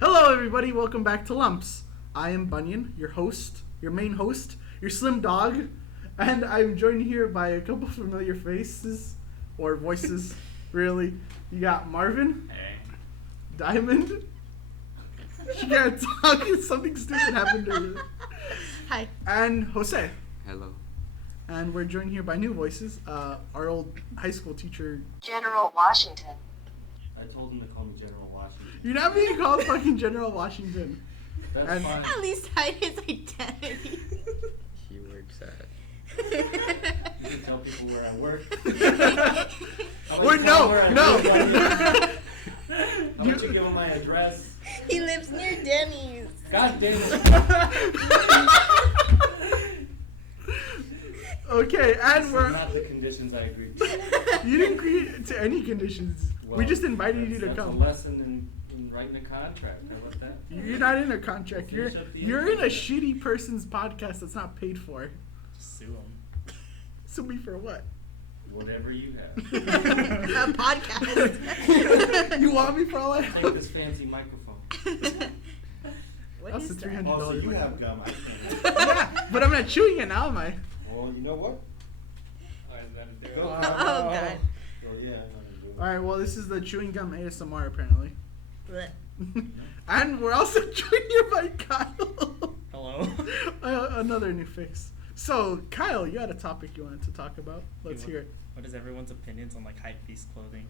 Hello, everybody. Welcome back to Lumps. I am Bunyan, your host, your main host, your slim dog, and I'm joined here by a couple familiar faces, or voices, really. You got Marvin. Hey. Diamond. She can't talk. Something stupid happened to her. Hi. And Jose. Hello. And we're joined here by new voices. Our old high school teacher. General Washington. I told him to call me General Washington. You're not being called fucking General Washington. That's And- fine. At least hide his identity. He works at. You can tell people where I work. How about Or you tell them where I no. live, buddy? How about you give them my address? He lives near Denny's. God damn it. Okay, and These we're. are not the conditions I agreed to. You didn't agree to any conditions. We Well, just invited you to that's come. a lesson in writing a contract. How about that? You're not in a contract. You're Finish up the you're in a intro. shitty person's podcast that's not paid for. Just sue them. Sue me for what? Whatever you have. A podcast. You want me for all I Take have? this fancy microphone. What That's is the that? $300. Oh, so you have gum. I can't. Yeah, but I'm not chewing it now, am I? Well, you know what? Go. Oh, God. Oh, yeah. I know you do. All right. Well, this is the chewing gum ASMR apparently, Blech. and we're also joined here by Kyle. Hello. Another new face. So, Kyle, you had a topic you wanted to talk about. Let's hear it. What is everyone's opinions on like hype beast clothing?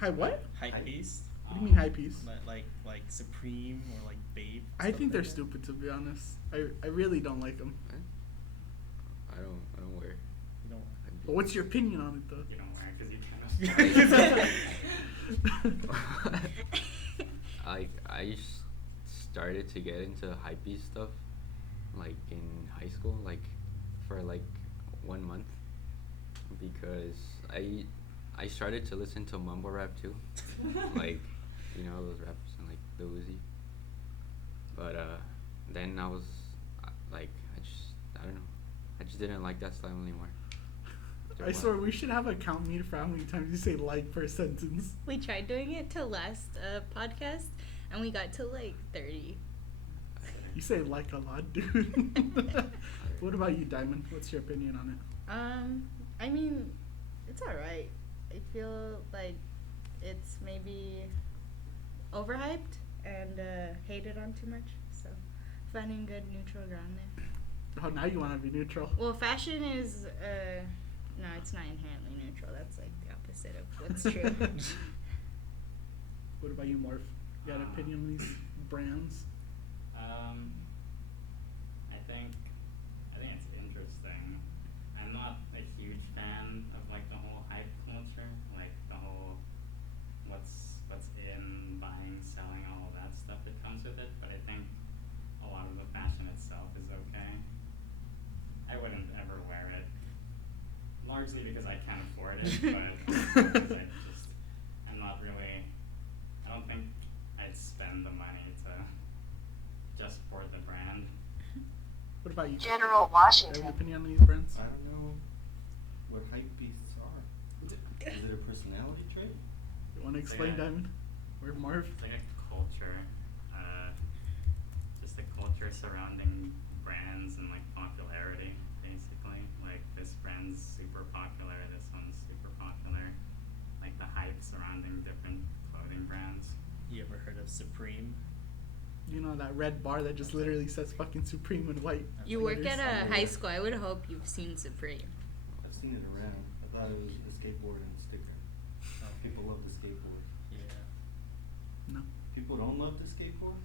Hi, what? Hype Hype? beast? What do you mean high piece? Like Supreme or like Babe? I stuff think they're like that? stupid, to be honest. I really don't like them. I don't wear. You know. But what's your opinion on it, though? You don't wear it because you can't. I started to get into hypebeast stuff like in high school, like for like 1 month, because I started to listen to mumble rap too, like those rappers and like the Uzi. But then I was like I don't know, I just didn't like that style anymore. After a I while. swear we should have a count meter for how many times you say like per sentence. We tried doing it to last podcast, and we got to like 30. You say like a lot, dude. What about you, Diamond? What's your opinion on it? I mean, it's alright. I feel like it's maybe overhyped and hated on too much. So, finding good neutral ground there. Oh, now you want to be neutral. Well, fashion is, no, it's not inherently neutral. That's like the opposite of what's true. What about you, Morph? You got an opinion on these brands? I think it's interesting. I'm not a huge fan of like the whole hype culture, like the whole what's in, buying, selling, all of that stuff that comes with it. But I think a lot of the fashion itself is okay. I wouldn't ever wear it, largely because I can't afford it, but I'm not really. I don't think I'd spend the money to just for the brand. What about you? General Do you have Washington. an opinion on these brands? I don't know what hype beasts are. Is it a personality trait? You want to explain, Yeah. Diamond? Or Marv? It's like a culture, just a culture surrounding brands and like popularity, basically. Like this brand's super popular, this one's super popular. Like the hype surrounding different clothing brands. You ever heard of Supreme? You know that red bar that just literally says fucking Supreme in white. You work letters? at a high school. I would hope you've seen Supreme. I've seen it around. I thought it was a skateboard and a sticker. People love the skateboard. Yeah. No. People don't love the skateboard?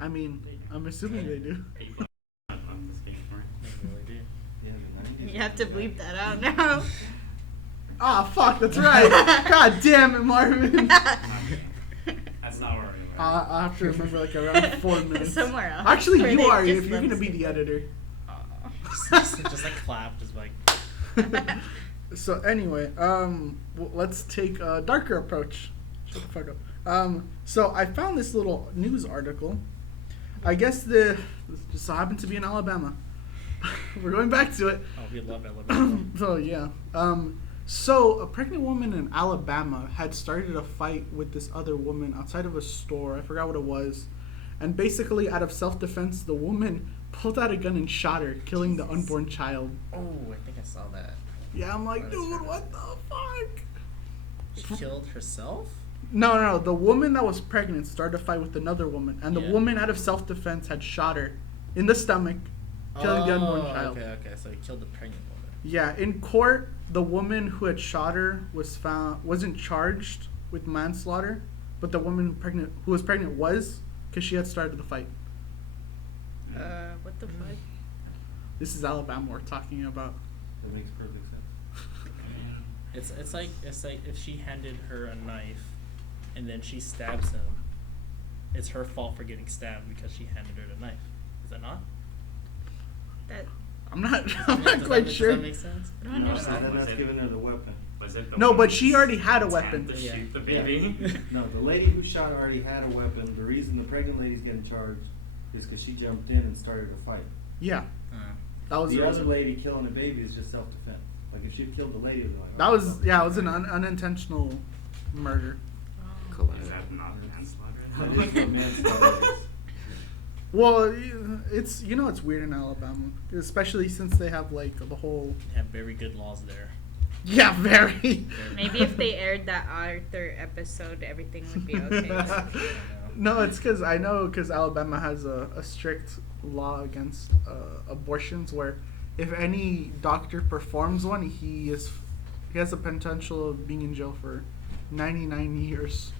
I mean, I'm assuming they do. People love the skateboard. They really do. Yeah, the 90s. You have to bleep that out now. Ah, fuck, that's right. God damn it, Marvin. That's not where we were. I'll have to remember like around 4 minutes. Somewhere else. Actually, Where you they are just if you're love gonna be the skateboard. editor. Just like clap, just like. So anyway, let's take a darker approach. Shut the fuck up. So I found this little news article. I guess this just so happened to be in Alabama. We're going back to it. Oh, we love Alabama. So yeah. So, a pregnant woman in Alabama had started a fight with this other woman outside of a store. I forgot what it was. And basically, out of self defense, the woman pulled out a gun and shot her, killing the Jesus. unborn child. Oh, I think I saw that. Yeah, I'm like, That is dude, her. what the fuck? She killed herself? No. The woman that was pregnant started a fight with another woman. And the Yeah. woman, out of self defense, had shot her in the stomach, killing the unborn child. Okay. So he killed the pregnant woman. Yeah, in court, the woman who had shot her wasn't charged with manslaughter, but the woman who was pregnant was, because she had started the fight. What the fuck? This is Alabama we're talking about. That makes perfect sense. It's like if she handed her a knife, and then she stabs him. It's her fault for getting stabbed because she handed her the knife. Is that not? That I'm not Does quite that sure. make sense? I don't No, understand. And Was that's it- giving her the weapon. Was it the No, but she woman's already had a intent weapon. to Yeah. shoot the Yeah. baby? No, the lady who shot her already had a weapon. The reason the pregnant lady's getting charged is because she jumped in and started a fight. Yeah, Uh, that was The the other reason. lady killing a baby is just self-defense. Like if she killed the lady, it was like, That oh, was self-defense. it was an unintental murder. Is Collateral. that not manslaughter? That's what manslaughter is. Well, it's it's weird in Alabama, especially since they have like the whole they have very good laws there. yeah very. Maybe if they aired that Arthur episode, everything would be okay. No, it's because Alabama has a strict law against abortions where if any doctor performs one, he has the potential of being in jail for 99 years.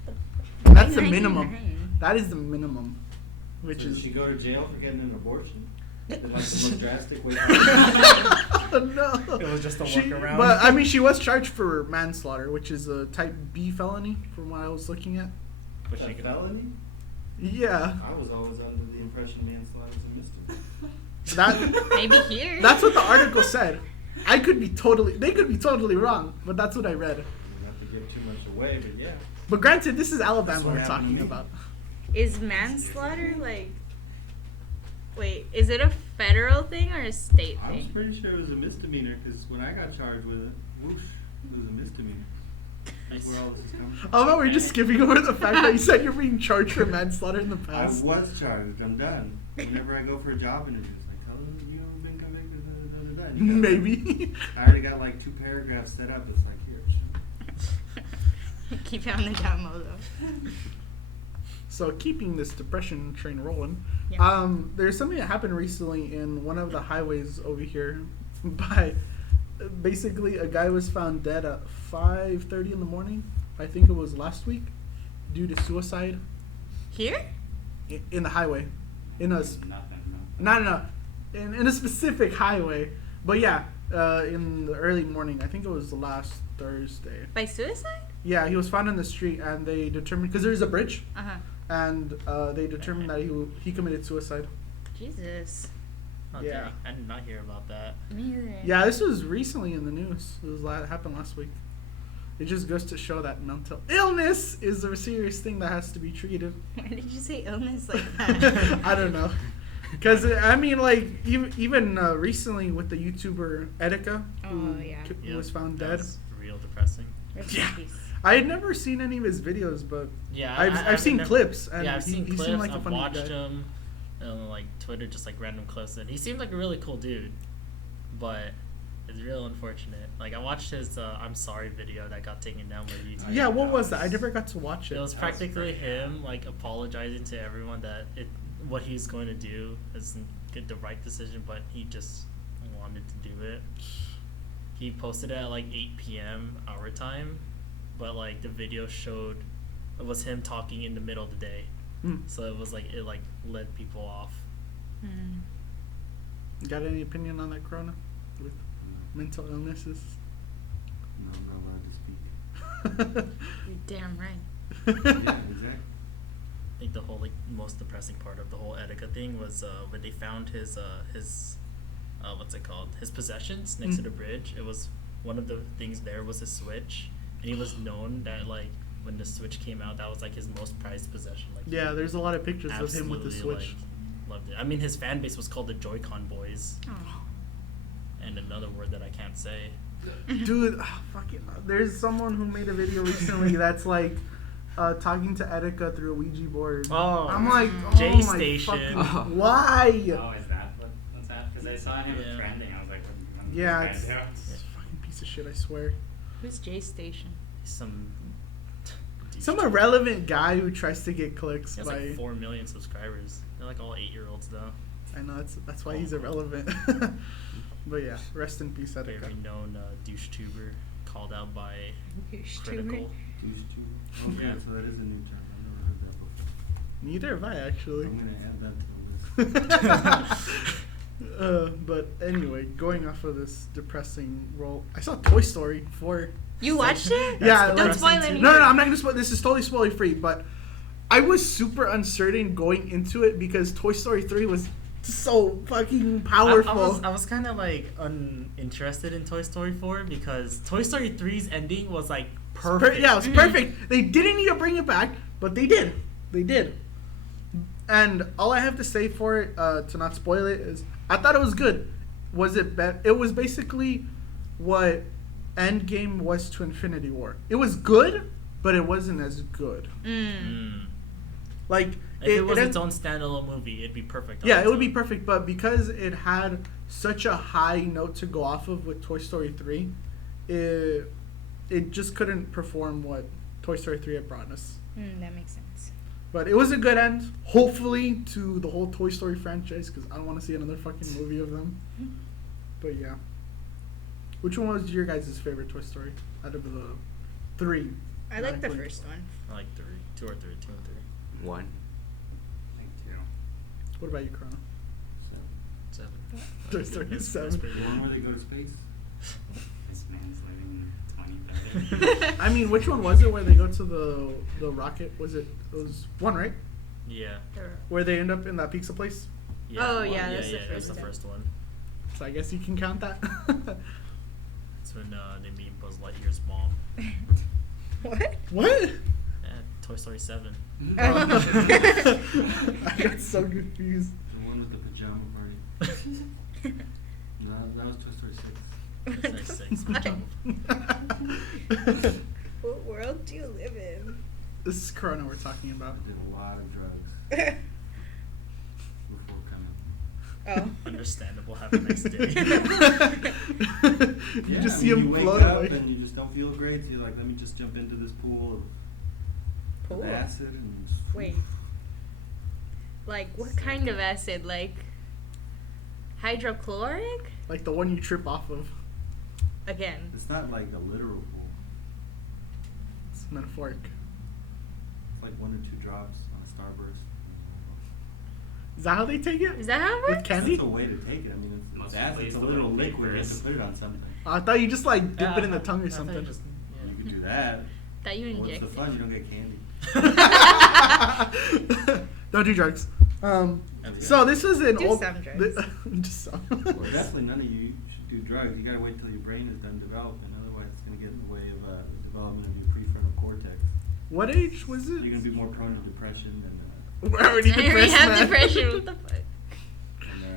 And that's the minimum. 99. That is the minimum, which So did is she go to jail for getting an abortion? In like the most drastic way. no. It was just a She- workaround. But I mean, she was charged for manslaughter, which is a type B felony, from what I was looking at. But A she could felony? Yeah, I was always under the impression manslaughter is a misdemeanor. that Maybe here. that's what the article said. They could be totally wrong, but that's what I read. You don't have to give too much away, but yeah. But granted, this is Alabama That's what we're talking happened. about. Is manslaughter like? Wait, is it a federal thing or a state I was thing? pretty sure it was a misdemeanor because when I got charged with it, whoosh, it was a misdemeanor. That's where all this is coming from. Oh no, we're just skipping over the fact that you said you're being charged for manslaughter in the I past. was charged. I'm done. Whenever I go for a job interview, it's like, tell them you've been convicted. Da, da, da, da. You got- Maybe. I already got like 2 paragraphs set up. It's like here. Keep it on the demo though. So keeping this depression train rolling, Yeah. there's something that happened recently in one of the highways over here. By basically, a guy was found dead at 5:30 in the morning. I think it was last week, due to suicide Here? in the highway, in a Nothing. no, in a specific highway. But yeah, in the early morning. I think it was last Thursday. By suicide? Yeah, he was found in the street, and they determined because there's a bridge, Uh huh. and they determined that he committed suicide. Jesus. Oh, Yeah. dang. I did not hear about that. Me either. Yeah, this was recently in the news. It was happened last week. It just goes to show that mental illness is a serious thing that has to be treated. Why did you say illness like that? I don't know. Because, I mean, like, even recently with the YouTuber Etika, who, Oh, yeah. who was found that dead. was real depressing. Rest in Yeah. peace. I had never seen any of his videos, but Yeah, I've seen never- clips, and yeah, I've seen he clips. seemed like a I've funny watched guy. him on like Twitter, just like random clips, and he seemed like a really cool dude. But it's real unfortunate. Like I watched his "I'm Sorry" video that got taken down by YouTube. Yeah, what was that? I never got to watch it. It was That was practically pretty him like apologizing to everyone that what he's going to do isn't the right decision, but he just wanted to do it. He posted it at like 8 p.m. our time, but like the video showed it was him talking in the middle of the day. Hmm. So it was like it like led people off. Hmm. Got any opinion on that, Corona? With mental illnesses? No, I'm not allowed to speak. You're damn right. Yeah, exactly. I think the whole like most depressing part of the whole Etika thing was when they found his what's it called, his possessions next to the bridge. It was one of the things there was a Switch, and he was known that like when the Switch came out, that was like his most prized possession. Like Yeah, he there's a lot of pictures of him with the absolutely, Switch. like, loved it. I mean, his fan base was called the Joy-Con Boys, Oh. and another word that I can't say. Dude, fucking, there's someone who made a video recently that's like talking to Etika through a Ouija board. Oh, I'm like, J oh my Station. fucking, why? Oh, is that what's that? Because I saw him Yeah. trending. I was like, what Yeah, this it's guy do? a fucking piece of shit, I swear. Who's J Station? Some Some irrelevant guy who tries to get clicks He has by. like 4 million subscribers. They're like all 8-year-olds though. I know that's why he's irrelevant. But yeah, rest in peace, Very Etika. known douche tuber called out by Douche Critical. Douche tube. Okay, Yeah. so that is a new term. I've never heard that before. Neither have I actually. I'm gonna add that to the list. But anyway, going off of this depressing role, I saw Toy Story 4. You watched it? Yeah, Don't like- spoil depressing anything. No, I'm not gonna spoil. This is totally spoiler free. But I was super uncertain going into it because Toy Story 3 was so fucking powerful. I was kind of like uninterested in Toy Story 4 because Toy Story 3's ending was like perfect. Yeah, it was perfect. They didn't need to bring it back, but they did. They did. And all I have to say for it, to not spoil it, is I thought it was good. Was it better? It was basically what Endgame was to Infinity War. It was good, but it wasn't as good. Mm. Like If it was had- its own standalone movie, it'd be perfect. on yeah, its it would be own. perfect. But because it had such a high note to go off of with Toy Story 3, it just couldn't perform what Toy Story 3 had brought us. That makes sense. But it was a good end, hopefully, to the whole Toy Story franchise, because I don't want to see another fucking movie of them. But yeah. Which one was your guys' favorite Toy Story out of the three? I like the Like- first one. I like 3, 2 or 3, 2 and 3. 1. Thank you. What about you, Chrono? 7. Toy Story That's 7. pretty The good. one where they go to space? This man's living in 2030. I mean, which one was it where they go to the rocket? It was one, right? Yeah. Where they end up in that pizza place? Oh, one- yeah, that's the that's first the one. first one. So I guess you can count that. That's when they meet Buzz Lightyear's mom. What? What? Yeah, Toy Story 7. I got so confused. The one with the pajama party. No, that was Toy Story 6. Toy Story 6. What? Pajama. What world do you live in? This is Corona we're talking about. I did a lot of drugs before coming. Oh. Understandable. Have a nice day. You Yeah, just I see mean, him you wake float up away. and you just don't feel great. So you're like, let me just jump into this pool Pool? of acid and Wait. Like, what kind of acid? Like, hydrochloric? Like the one you trip off of. Again. It's not like a literal pool. It's metaphoric. It's like 1 or 2 drops on a Starburst. Is that how they take it? Is that how it With works? candy? That's a way to take it. I mean, it's Most acid. people It's use a the little little liquid. You have papers. to put it on something. I thought you just like dip Yeah, it in the tongue or I thought something. you just- You yeah. could do that. That you What's inject the fun? You don't get candy. Don't do drugs. Okay. So this was an Do old. some drugs. Just some. Well, definitely none of you should do drugs. You gotta wait till your brain is done developing. Otherwise, it's gonna get in the way of the development of your prefrontal cortex. What age was it? You're gonna be more prone to depression and We're already I already depressed, have man. depression. What the fuck?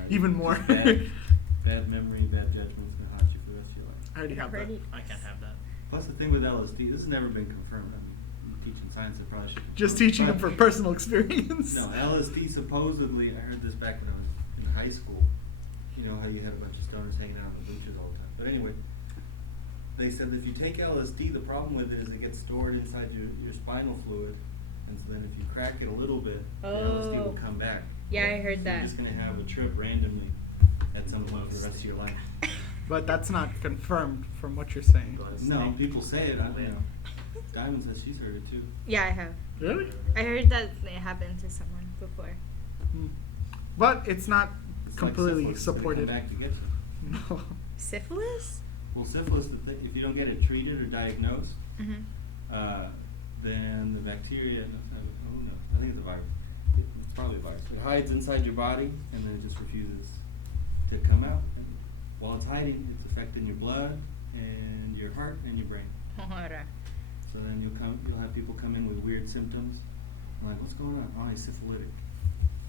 Even more. Bad memory, bad judgment's gonna haunt you for the rest of your life. I already have that. Already. I can't have that. Plus, the thing with LSD, this has never been confirmed. I mean, you teaching science, I probably should. Just confirm it, teaching them but- for personal experience. No, LSD supposedly, I heard this back when I was in high school. You know how you had a bunch of stoners hanging out on the bleachers all the time. But anyway, they said that if you take LSD, the problem with it is it gets stored inside your spinal fluid. And so then if you crack it a little bit, the LSD will Oh. come back. Yeah, I heard So that. You're just going to have a trip randomly at some point for the rest of your life. But that's not confirmed from what you're saying. No, people say it. I don't know. Diamond says she's heard it too. Yeah, I have. Really? I heard that it happened to someone before. Hmm. But it's not It's like completely syphilis, it's gonna supported. Come back to get you. No. Syphilis? Well, syphilis, if you don't get it treated or diagnosed, Mm-hmm. then the bacteria, oh no, I think it's a virus. It's probably a virus. It hides inside your body and then it just refuses to come out. And while it's hiding, it's affecting your blood and your heart and your brain. So then you'll have people come in with weird symptoms. I'm like, what's going on? Oh, he's syphilitic.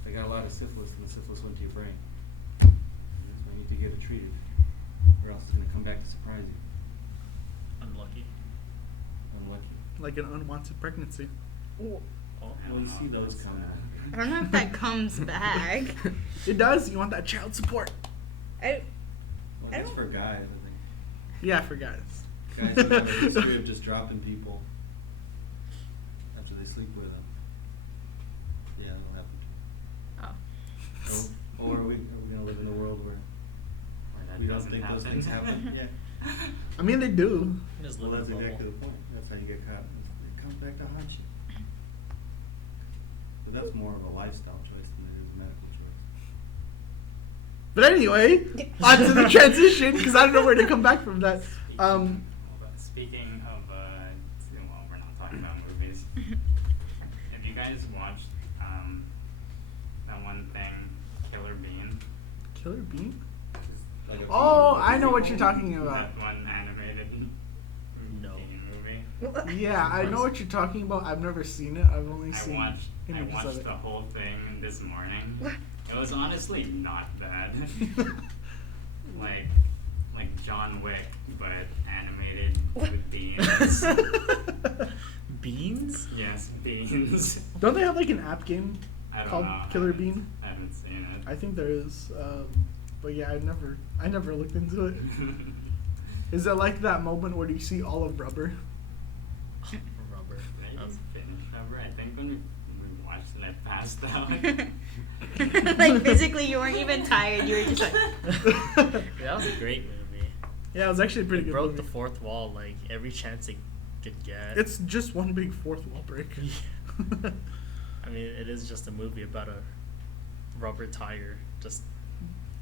They got a lot of syphilis and the syphilis went to your brain. That's why you need to get it treated or else it's going to come back to surprise you. Unlucky. Unlucky. Like an unwanted pregnancy. Ooh. Oh. I Well, don't you know see if those that's, coming. I don't know if that comes back. It does. You want that child support. I, Well, I that's don't- for guys, I think. Yeah, for guys. Guys who have a history of just dropping people after they sleep with them. Yeah, that'll happen. oh. Or are we gonna live in a world where Or that we don't doesn't think those things happen? Yeah. I mean, they do. Just Well, live that's in a bubble. exactly the point. That's how you get caught. It comes back to haunt you. But that's more of a lifestyle choice than it is a medical choice. But anyway, on to the transition because I don't know where to come back from that. Speaking of, well, we're not talking about movies. Have you guys watched that one thing, Killer Bean? Killer Bean? Like a Oh, TV I know what you're sequel? talking about. That one animated No. teen movie. Yeah, I know what you're talking about. I've never seen it. I've only I seen watched images of it. the whole thing this morning. It was honestly not bad. like John Wick, but animated with beans. Beans? Yes, beans. Don't they have like an app game I don't called know. Killer Bean? I haven't seen it. I think there is. But yeah, I never looked into it. Is it like that moment where you see all of rubber? Rubber. Maybe Um, it's finished over. I think when we watched it, I passed out. Like physically, you weren't even tired. You were just like. that was a great movie. Yeah, it was actually a pretty It good. broke movie. the fourth wall like every chance it could get. It's just one big fourth wall break. I mean, it is just a movie about a rubber tire just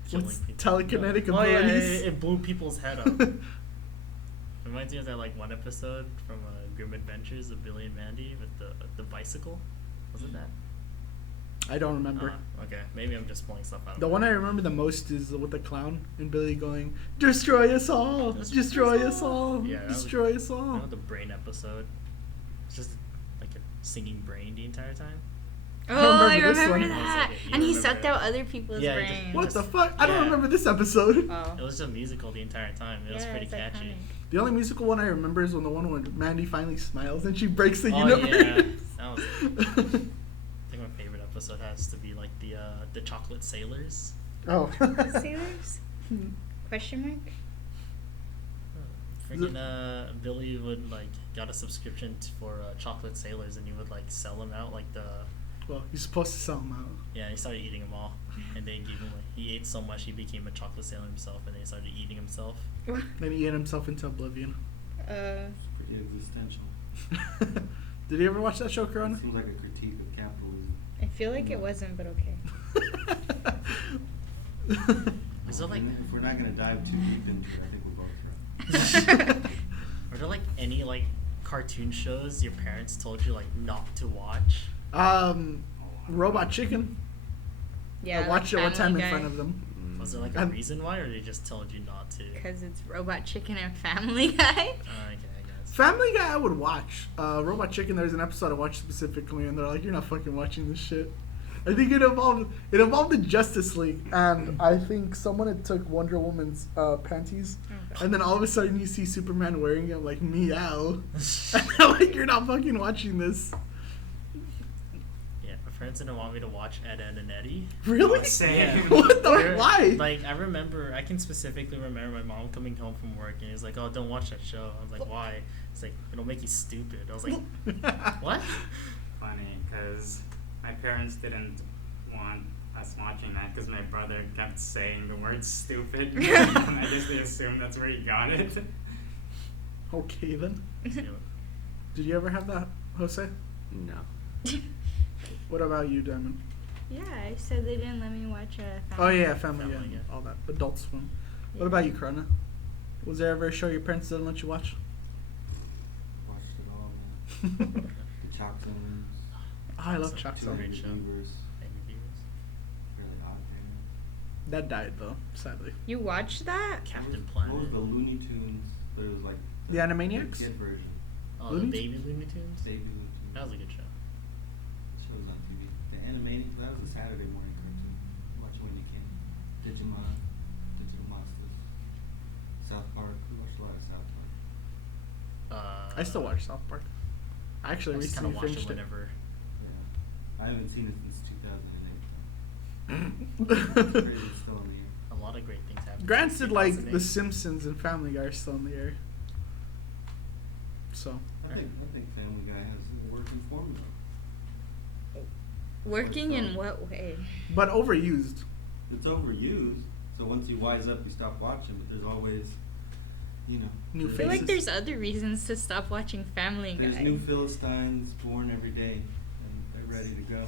killing With people. telekinetic Oh yeah, abilities. it blew people's head up. Reminds me of that like one episode from Grim Adventures of Billy and Mandy with the bicycle. Was it that? I don't remember. Okay, maybe I'm just pulling stuff out. of The my one I head. remember the most is with the clown and Billy going, "Destroy us all! Destroy us all! Yeah, that was- Destroy us You all!" know the brain episode? It's just like a singing brain the entire time. Oh, I remember this remember one. that. You And he remember sucked it. out other people's Yeah, he just- brains. What the fuck? I don't Yeah. remember this episode. Oh. It was just a musical the entire time. It was Yeah, pretty it's catchy. iconic. The only musical one I remember is when the one when Mandy finally smiles and she breaks the Oh, universe. yeah. That was- I think my favorite episode has to be like the Chocolate Sailors. Oh. Sailors? Question mark? Freaking Billy would like got a subscription for Chocolate Sailors and he would like sell them out like the Well, you're supposed to sell them out. yeah he started eating them all and they gave him like he ate so much he became a chocolate sailor himself and then he started eating himself. Then he ate himself into oblivion. Pretty existential. Did you ever watch that show, It Corona? seems like a critique of capitalism. I feel like it wasn't, but okay. Is it like If we're not gonna dive too deep into it, I think we're both right. are there like any like cartoon shows your parents told you like not to watch? Robot Chicken. Yeah. I watched it one time in Family front Guy. of them. Was there like a And- reason why or they just told you not to? Because it's Robot Chicken and Family Guy. Okay, I guess. Family Guy I would watch. Robot Chicken, there's an episode I watched specifically and they're like, "You're not fucking watching this shit." I think it involved the Justice League, and I think someone had took Wonder Woman's panties, Okay. and then all of a sudden you see Superman wearing it, like, meow. And they're like, "You're not fucking watching this." Yeah, my parents didn't want me to watch Ed, Ed and Eddie. Really? Same. What the? They're- Why? Like I can specifically remember my mom coming home from work and he was like, "Oh, don't watch that show." I was like, "Why?" It's like it'll make you stupid. I was like, "What?" Funny, because my parents didn't want us watching that because my brother kept saying the word stupid. And I guess they assumed that's where he got it. Okay then. You know, Did you ever have that, Jose? No. What about you, Diamond? Yeah, I said they didn't let me watch a Oh yeah, Family Family Guy, Guy. all that. Adult Swim. What Yeah. about you, Corona? Was there ever a show your parents didn't let you watch? Watched it all, man. The Chalk Zones, I love Awesome. Chuck Two Zone. great Baby show. Beavers, Baby Beavers. Really Odd Parents. That died though, sadly. You watched that? Captain What was Planet. the Looney Tunes? But it was like The Animaniacs? kid version. Oh, Looney the Baby Looney Tunes. Baby Looney Tunes. That was a good show. Shows on TV. The Animaniacs. That was a Saturday morning cartoon. Watch it when you can. Digimon, Digital Monsters, South Park. We watched a lot of South Park. I still watch South Park. I actually I just kind recently of watch it finished it. whenever. Yeah. I haven't seen it since 2008. Crazy, it's still in the air. A lot of great things happen. Granted, like The Simpsons and Family Guy are still in the air. So I think Family Guy has a working formula. Working in what way? but overused. It's overused, so once you wise up, you stop watching. But there's always, you know, New I feel like faces. there's other reasons to stop watching Family Guy. There's new Philistines born every day, and they're ready to go.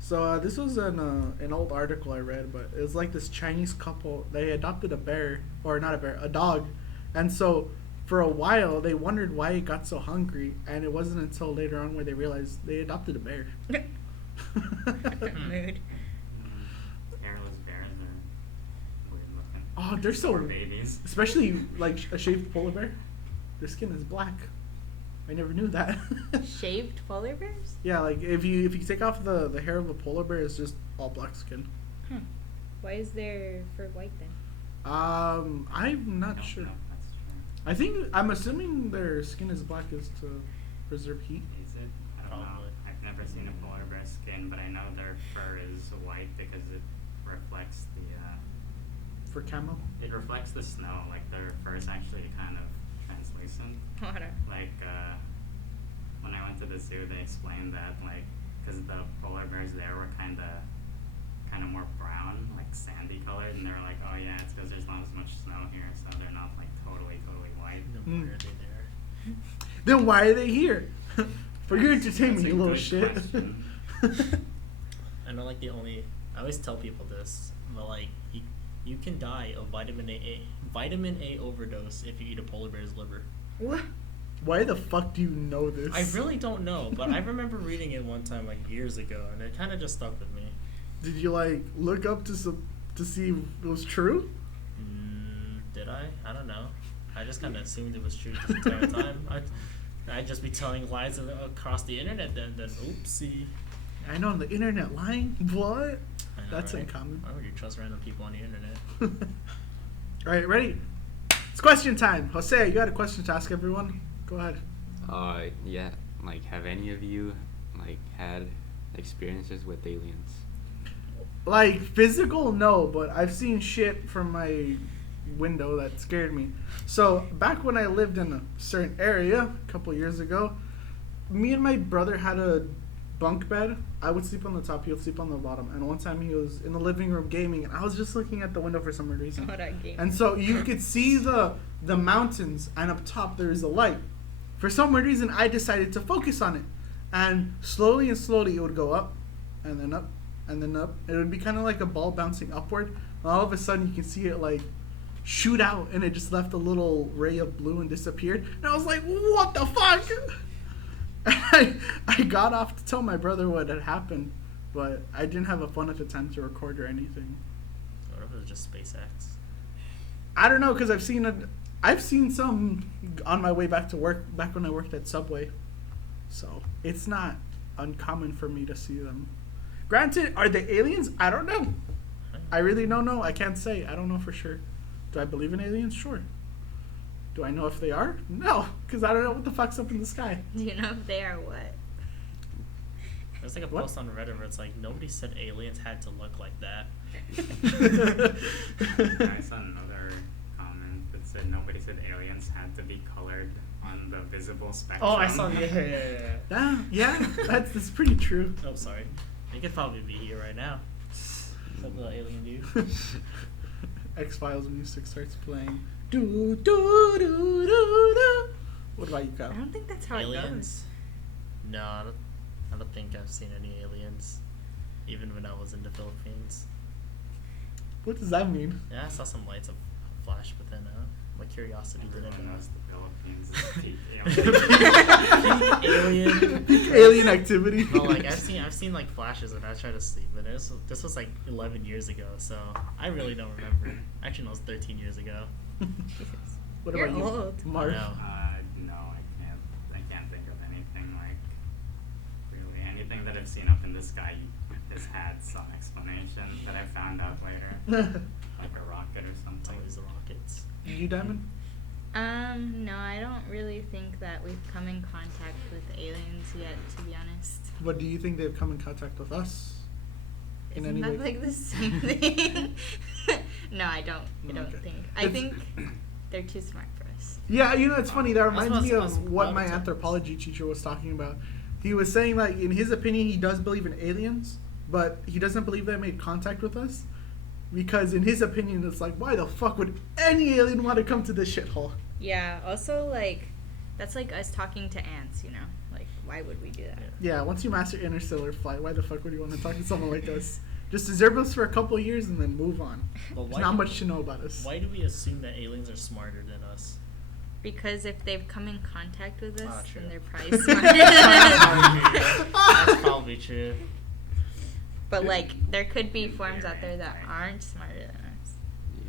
So this was an old article I read, but it was like this Chinese couple. They adopted a bear, or not a bear, a dog, and so for a while they wondered why it got so hungry, and it wasn't until later on where they realized they adopted a bear. Mood. Hairless bears are weird looking. Oh, they're so, Poor babies. especially like a shaved polar bear. Their skin is black. I never knew that. Shaved polar bears? Yeah, like if you take off the hair of a polar bear, it's just all black skin. Huh. Why is there for white then? I'm not Don't sure. know if that's true. I'm assuming their skin is black is to preserve heat. Is it? I don't know. Probably. I've never seen a polar bear skin, but I know their fur is white because it reflects the For camo. it reflects the snow. Like their fur is actually kind of translucent. Like when I went to the zoo, they explained that like because the polar bears there were kind of more brown, like sandy colored, and they were like, oh yeah, it's because there's not as much snow here, so they're not like totally white. No, Mm. why are they there? Then why are they here? For your That's entertainment, a you little good shit. question. I know, like, I always tell people this, but like, you can die of vitamin A overdose if you eat a polar bear's liver. What? Why the fuck do you know this? I really don't know, but I remember reading it one time, like years ago, and it kind of just stuck with me. Did you like look up to see if it was true? Did I? I don't know. I just kind of assumed it was true the entire time. I'd just be telling lies across the internet, then oopsie. I know on the internet lying. What? I know, That's right? uncommon. Why would you trust random people on the internet? All right, ready? It's question time. Jose, you got a question to ask everyone? Go ahead. Yeah. Like, have any of you like had experiences with aliens? Like physical, no, but I've seen shit from my window that scared me. So back when I lived in a certain area a couple years ago, me and my brother had a bunk bed. I would sleep on the top, he would sleep on the bottom. And one time he was in the living room gaming, and I was just looking at the window for some reason. What a game. And so you could see the mountains, and up top there is a light. For some weird reason, I decided to focus on it, and slowly it would go up, and then up, and then up. It would be kind of like a ball bouncing upward. And all of a sudden, you can see it like shoot out, and it just left a little ray of blue and disappeared. And I was like, "What the fuck?" I got off to tell my brother what had happened, but I didn't have a phone at the time to record or anything. What if it was just SpaceX? I don't know, because I've seen some on my way back to work, back when I worked at Subway. So it's not uncommon for me to see them. Granted, are they aliens? I don't know. I really don't know. I can't say. I don't know for sure. Do I believe in aliens? Sure. Do I know if they are? No, because I don't know what the fuck's up in the sky. Do you know if they are what? There's like a What? post on Reddit where it's like, nobody said aliens had to look like that. I saw another comment that said nobody said aliens had to be colored on the visible spectrum. Oh, I saw yeah. Yeah, that's pretty true. Oh, sorry. They could probably be here right now. That little alien dude. X-Files music starts playing. Do do do do do. What about you, Kyle? I don't think that's how it Aliens? No, I don't think I've seen any aliens. Even when I was in the Philippines. What does that mean? Yeah, I saw some lights of flash, but then my curiosity didn't. Everyone knows the Philippines is peak alien. Alien. Alien activity. No, like I've seen like flashes when I try to sleep, but this was like 11 years ago, so I really don't remember. Actually, no, it was 13 years ago. goes. What You're about you, old. Mark? No. No, I can't think of anything like really anything that I've seen up in the sky has had some explanation that I found out later, like a rocket or It's something. always the rockets. You, Diamond? No, I don't really think that we've come in contact with aliens yet, to be honest. But do you think they've come in contact with us? In Isn't any that way? like the same thing? No, I don't. I don't Okay. think. I It's- think they're too smart for us. Yeah, you know, it's funny. That I reminds me was of what about my to- anthropology teacher was talking about. He was saying that, in his opinion, he does believe in aliens, but he doesn't believe they made contact with us. Because in his opinion, it's like, why the fuck would any alien want to come to this shithole? Yeah. Also, like, that's like us talking to ants. You know, like, why would we do that? Yeah, once you master interstellar flight, why the fuck would you want to talk to someone like us? Just observe us for a couple of years and then move on. But There's not much to know about us. Why do we assume that aliens are smarter than us? Because if they've come in contact with us, Ah, true. then they're probably smarter than us. That's probably true. But like, there could be forms out there that aren't smarter than us.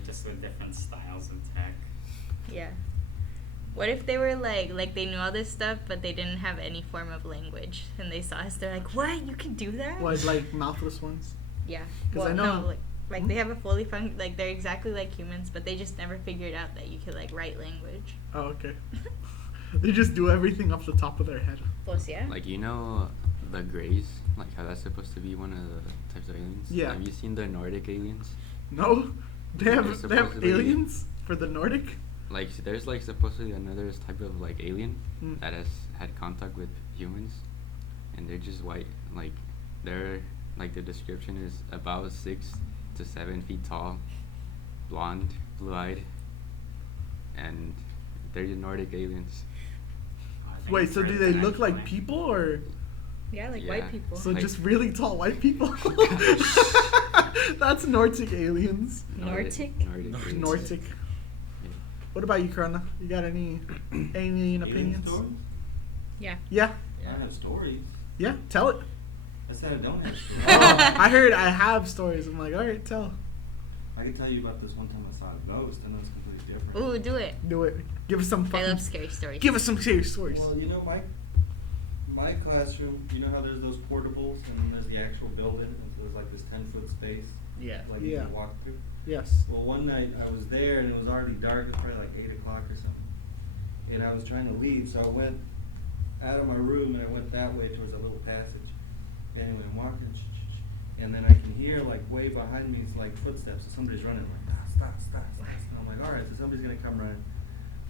Just with different styles of tech. Yeah. What if they were like they knew all this stuff, but they didn't have any form of language, and they saw us? They're like, "What? You can do that?" Was like mouthless ones? Yeah. 'Cause Well, I know- no, like they have a fully like they're exactly like humans, but they just never figured out that you could like write language. Oh, okay. They just do everything off the top of their head. Pues yeah. Like, you know, the Greys, like how that's supposed to be one of the types of aliens. Yeah. Have you seen the Nordic aliens? No, they have They're supposedly- aliens for the Nordic. Like, there's like supposedly another type of like alien Mm. that has had contact with humans, and they're just white. Like, they're like, the description is about 6 to 7 feet tall, blonde, blue-eyed, and they're the Nordic aliens. I think Wait, it's so do right they there, look like actually. people or Yeah, like Yeah. white people. so Like- just really tall white people? That's Nordic aliens. Nordic? Nordic. aliens. Nordic. Yeah. What about you, Corona? You got any alien Alien opinions? stories? Yeah. Yeah, I don't have stories. yeah. Tell it. I said I don't have stories. Oh, I heard I have stories. I'm like, all right, tell. I can tell you about this one time I saw a ghost, and that's completely different. Ooh, do it. Do it. Give us some I fucking. love scary stories. Give us some serious stories. Well, you know, my classroom, you know how there's those portables, and then there's the actual building, and there's like this 10-foot space, Yeah. like you Yeah. can walk through. Yes. Well, one night I was there, and it was already dark. It was probably like 8 o'clock or something. And I was trying to leave, so I went out of my room, and I went that way towards a little passage. Anyway, I'm walking, and then I can hear, like, way behind me, it's like footsteps. So somebody's running, like, stop. And I'm like, all right, so somebody's gonna come running.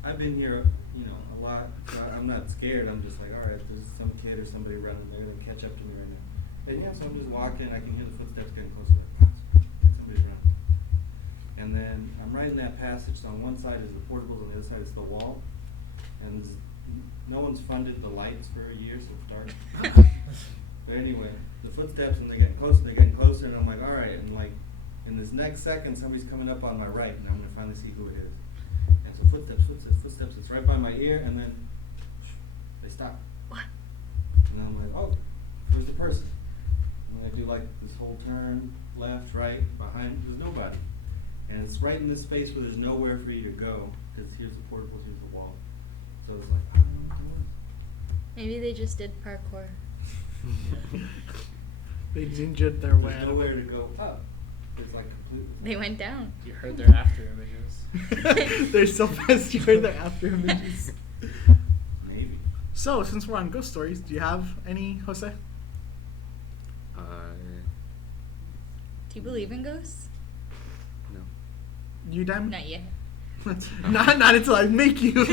I've been here, you know, a lot, so I'm not scared. I'm just like, all right, there's some kid or somebody running. They're gonna catch up to me right now. And yeah, so I'm just walking. I can hear the footsteps getting closer. Like, somebody's running. And then I'm right in that passage. So on one side is the portables, on the other side is the wall. And no one's funded the lights for a year, so it's dark. But anyway, the footsteps, and they're getting closer, and I'm like, all right. And like, in this next second, somebody's coming up on my right, and I'm gonna finally see who it is. And so footsteps. It's right by my ear, and then they stop. What? And then I'm like, oh, where's the person? And then I do like this whole turn, left, right, behind. There's nobody. And it's right in this space where there's nowhere for you to go, because here's the portables, here's the wall. So it's like, I don't know what to do. Maybe they just did parkour. They gingered their way There's out of nowhere it. to go up. It's like completely. They went down. You heard their after images. They're so fast you heard their after images. Maybe. So, since we're on ghost stories, do you have any, Jose? Uh, Do you believe in ghosts? no. You, Dan? Not yet. not until I make you.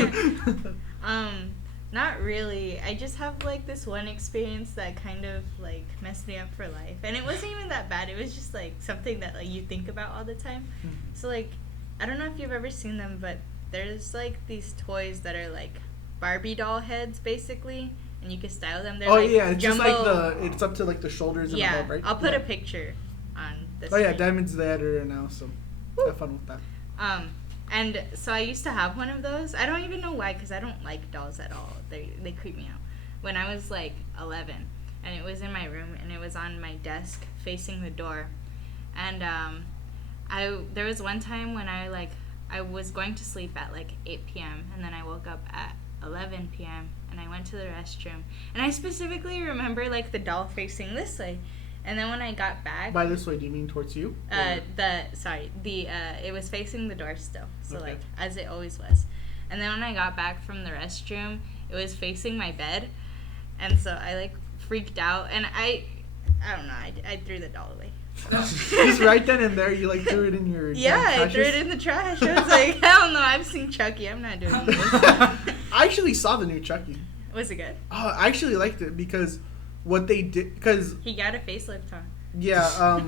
Not really. I just have like this one experience that kind of like messed me up for life. And it wasn't even that bad. It was just like something that like you think about all the time. So like I don't know if you've ever seen them, but there's like these toys that are like Barbie doll heads basically, and you can style them. They're Oh like yeah, it's just like jumbo- it's up to like the shoulders and Yeah, above, right? I'll put Yeah. a picture on the Oh yeah, screen. Diamond's the editor now, so have fun with that. And so I used to have one of those. I don't even know why, because I don't like dolls at all. They creep me out. When I was like 11, and it was in my room, and it was on my desk facing the door. And there was one time when I was going to sleep at like 8 p.m. and then I woke up at 11 p.m. and I went to the restroom. And I specifically remember like the doll facing this way. And then when I got back, By this way, do you mean towards you? Or- it was facing the door still, so Okay. like as it always was. And then when I got back from the restroom, it was facing my bed, and so I like freaked out, and I don't know, I threw the doll away. Just right then and there, you like threw it in your Yeah, I threw it in the trash. I was like, hell no, I've seen Chucky. I'm not doing this. I actually saw the new Chucky. Was it good? I actually liked it because what they did, because He got a facelift, huh? yeah,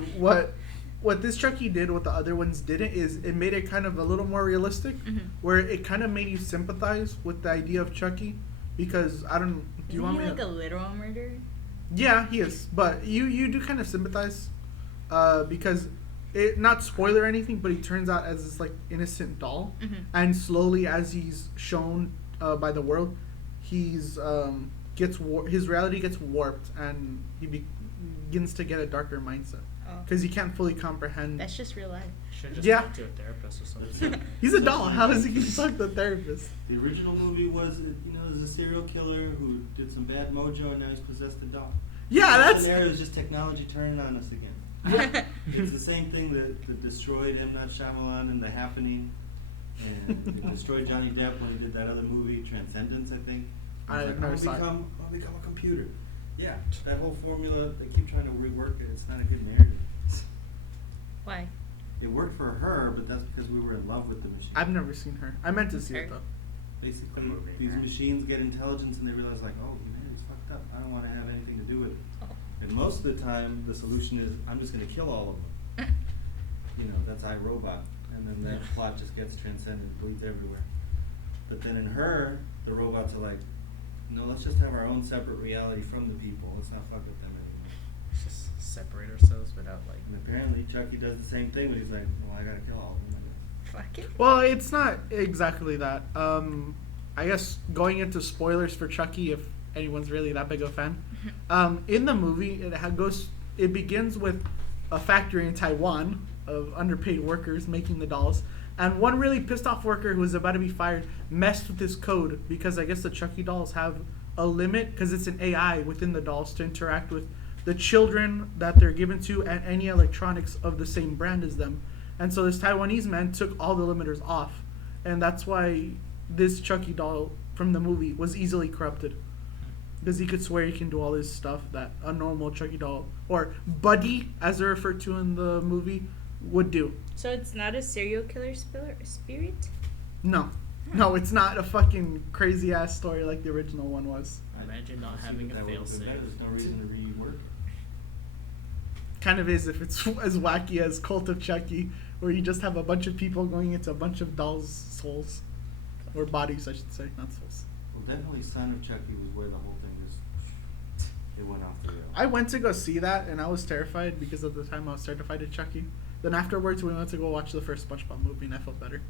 what this Chucky did, what the other ones didn't, is it made it kind of a little more realistic, where it kind of made you sympathize with the idea of Chucky, because I don't. Do you Isn't want he me? like a literal murderer? Yeah, he is, but you do kind of sympathize, because it, not spoiler or anything, but he turns out as this like innocent doll, and slowly as he's shown by the world, he's his reality gets warped, and he begins to get a darker mindset Oh. because he can't fully comprehend. That's just real life. Should just Yeah. talk to a therapist or That's something. it. He's a doll. How is he going to talk to the therapist? The original movie was, there's a serial killer who did some bad mojo and now he's possessed a doll. Yeah, This that's. scenario is just technology turning on us again. It's the same thing that destroyed M. Night Shyamalan in The Happening, and it destroyed Johnny Depp when he did that other movie, Transcendence, I think. I He's never saw it. I'll become a computer. Yeah, that whole formula, they keep trying to rework it. It's not a good narrative. Why? It worked for her, but that's because we were in love with the machine. I've never seen her. I meant to see it Her. though. Basically, The movie, these yeah. machines get intelligence and they realize like, oh, humanity's fucked up. I don't want to have anything to do with it. Oh. And most of the time, the solution is, I'm just going to kill all of them. That's iRobot. And then that plot just gets transcended, bleeds everywhere. But then in her, the robots are like, no, let's just have our own separate reality from the people. Let's not fuck with them anymore. Just separate ourselves without like. And apparently, Chucky does the same thing, but he's like, well, I got to kill all of them. Fuck it. Well, it's not exactly that. I guess going into spoilers for Chucky, if anyone's really that big of a fan, in the movie it begins with a factory in Taiwan of underpaid workers making the dolls, and one really pissed off worker who was about to be fired messed with his code because I guess the Chucky dolls have a limit because it's an AI within the dolls to interact with the children that they're given to and any electronics of the same brand as them. And so this Taiwanese man took all the limiters off. And that's why this Chucky doll from the movie was easily corrupted. Because he could swear he can do all this stuff that a normal Chucky doll, or Buddy, as they're referred to in the movie, would do. So it's not a serial killer spirit? No. No, it's not a fucking crazy ass story like the original one was. Imagine not See having that a that would've failsafe. been better. There's no reason to rework it. Kind of is if it's as wacky as Cult of Chucky, where you just have a bunch of people going into a bunch of dolls' souls. Or bodies, I should say, not souls. Well, definitely Son of Chucky was where the whole thing just, it went off the rails. I went to go see that, and I was terrified because at the time I was terrified of Chucky. Then afterwards, we went to go watch the first SpongeBob movie, and I felt better.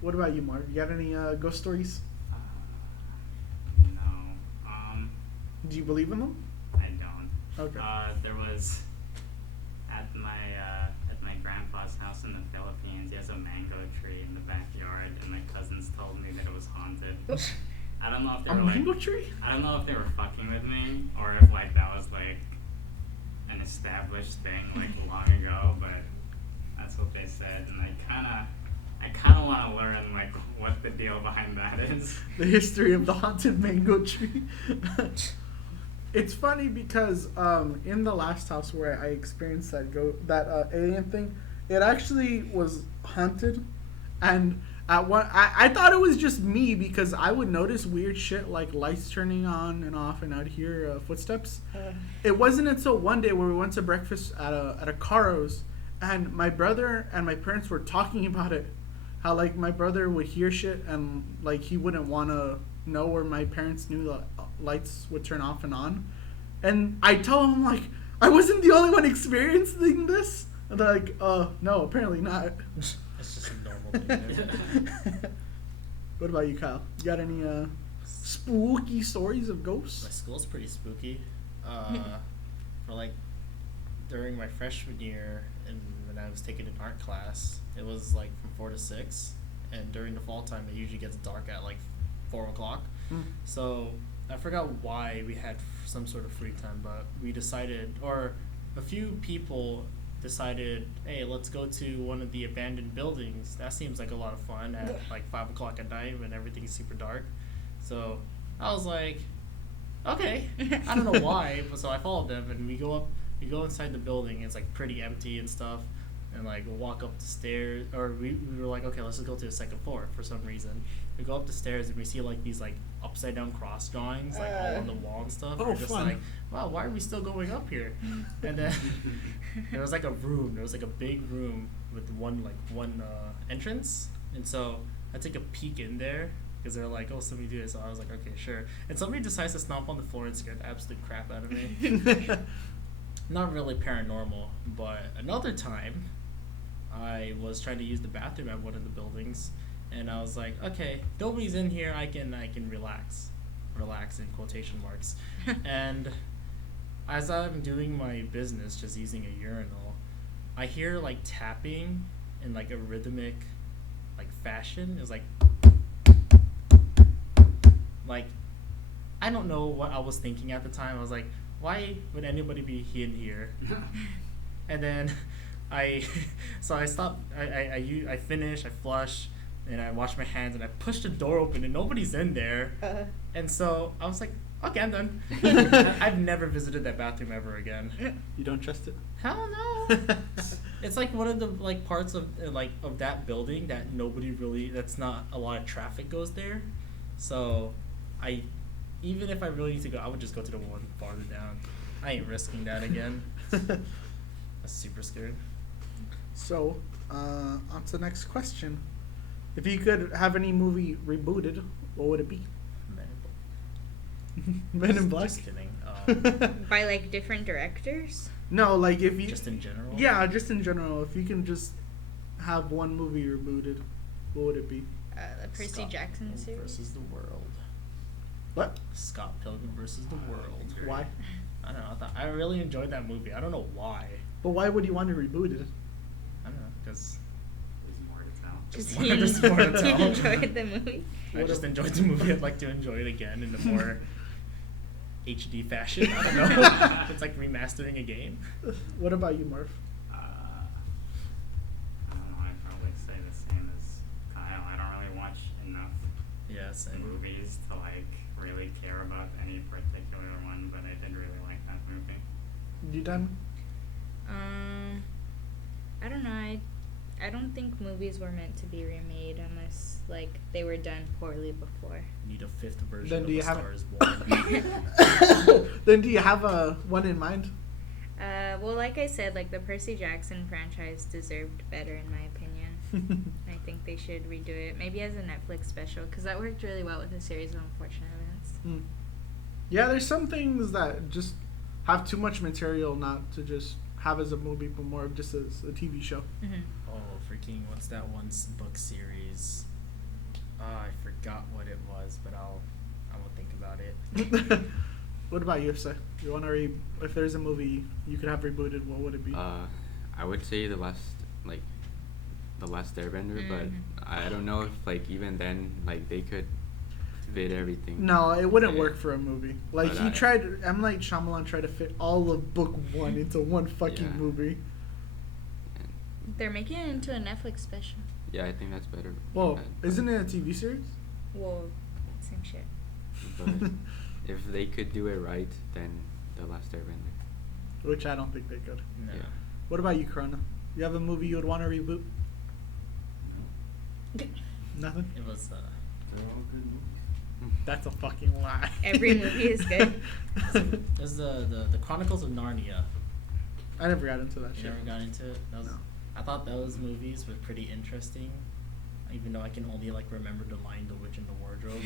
What about you, Marv? You got any ghost stories? No. Do you believe in them? I don't. Okay. There was at my grandpa's house in the Philippines. He has a mango tree in the backyard, and my cousins told me that it was haunted. I don't know if they A were mango like, tree? I don't know if they were fucking with me or if like that was like an established thing like long ago, but that's what they said, and I kind of want to learn like what the deal behind that is. The history of the haunted mango tree. It's funny because in the last house where I experienced that alien thing, it actually was haunted, and at one I thought it was just me because I would notice weird shit like lights turning on and off, and I'd hear footsteps. It wasn't until one day where we went to breakfast at a Caro's, and my brother and my parents were talking about it. How like my brother would hear shit and like he wouldn't want to know, where my parents knew the lights would turn off and on. And I tell them like I wasn't the only one experiencing this. And they're like, no, apparently not. It's just a normal thing. What about you, Kyle? You got any spooky stories of My ghosts? school's pretty spooky. For like during my freshman year, and when I was taking an art class, it was like from 4 to 6, and during the fall time, it usually gets dark at like 4 o'clock. So I forgot why we had some sort of free time, but we decided, or a few people decided, hey, let's go to one of the abandoned buildings. That seems like a lot of fun at like 5 o'clock at night when everything's super dark. So I was like, okay. I don't know why, but so I followed them, and we go inside the building. It's like pretty empty and stuff, and like we'll walk up the stairs, or we were like, okay, let's just go to the second floor for some reason. We go up the stairs and we see like these like upside down cross drawings like all on the wall and stuff. Oh, We're just fun. like, wow, why are we still going up here? And then there was like a room. There was like a big room with one entrance, and so I take a peek in there because they're like, oh, somebody do this. So I was like, okay, sure. And somebody decides to stomp on the floor and scare the absolute crap out of me. Not really paranormal, but another time I was trying to use the bathroom at one of the buildings, and I was like, okay, nobody's in here, I can relax in quotation marks. And as I'm doing my business, just using a urinal, I hear like tapping in like a rhythmic like fashion. It was like I don't know what I was thinking at the time. I was like, why would anybody be in here? And then I stopped. I finish. I flush, and I wash my hands, and I push the door open, and nobody's in there. And so I was like, okay, I'm done. I've never visited that bathroom ever again. You don't trust it? Hell no. It's like one of the like parts of of that building that nobody really. That's not a lot of traffic goes there. So even if I really need to go, I would just go to the one farther down. I ain't risking that again. I'm super scared. So, on to the next question. If you could have any movie rebooted, what would it be? Men in Black? Just kidding. By like different directors? No, like if you... Just in general? Yeah, just in general. If you can just have one movie rebooted, what would it be? The Percy Scott Jackson Pilgrim series? versus the World. What? Scott Pilgrim versus the World. Why? I don't know. I really enjoyed that movie. I don't know why. But why would you want to reboot it? I don't know, because There's more to tell. Just Because more- just more to tell. you enjoyed the movie? I just enjoyed the movie. I'd like to enjoy it again in a more HD fashion. I don't know. It's like remastering a game. What about you, Marv? I don't know. I'd probably say the same as Kyle. I don't really watch enough Yes, and movies to like really care about any particular one, but I did really like that movie. You done? I don't know. I don't think movies were meant to be remade unless like they were done poorly before. need a fifth version Then of do you A have- Star Is Born. Then do you have a one in mind? Well, like I said, like the Percy Jackson franchise deserved better in my opinion. I think they should redo it, maybe as a Netflix special, because that worked really well with a series of unfortunate events. Hmm. Yeah, there's some things that just have too much material not to just have as a movie, but more of just as a TV show. Mm-hmm. Oh, freaking! What's that one book series? I forgot what it was, but I will think about it. What about you, Say? You want to if there's a movie you could have rebooted, what would it be? I would say the last Airbender, but Mhm. I don't know if like even then like they could fit everything. No, it wouldn't Yeah. work for a movie. Like But he I- tried. M. Night Shyamalan tried to fit all of book one into one fucking Yeah. movie. They're making it into a Netflix special. Yeah, I think that's better. Well, But- isn't it a TV series? Well, same shit. But if they could do it right, then the last Airbender. Which I don't think they could. No. Yeah. What about you, Corona? You have a movie you would want to reboot? Nothing. It was. They're all good movies. That's a fucking lie. Every movie is good. It was the Chronicles of Narnia. I never got into that You shit. never got into it. That was, No. I thought those movies were pretty interesting, even though I can only like remember the line "The Witch in the Wardrobe."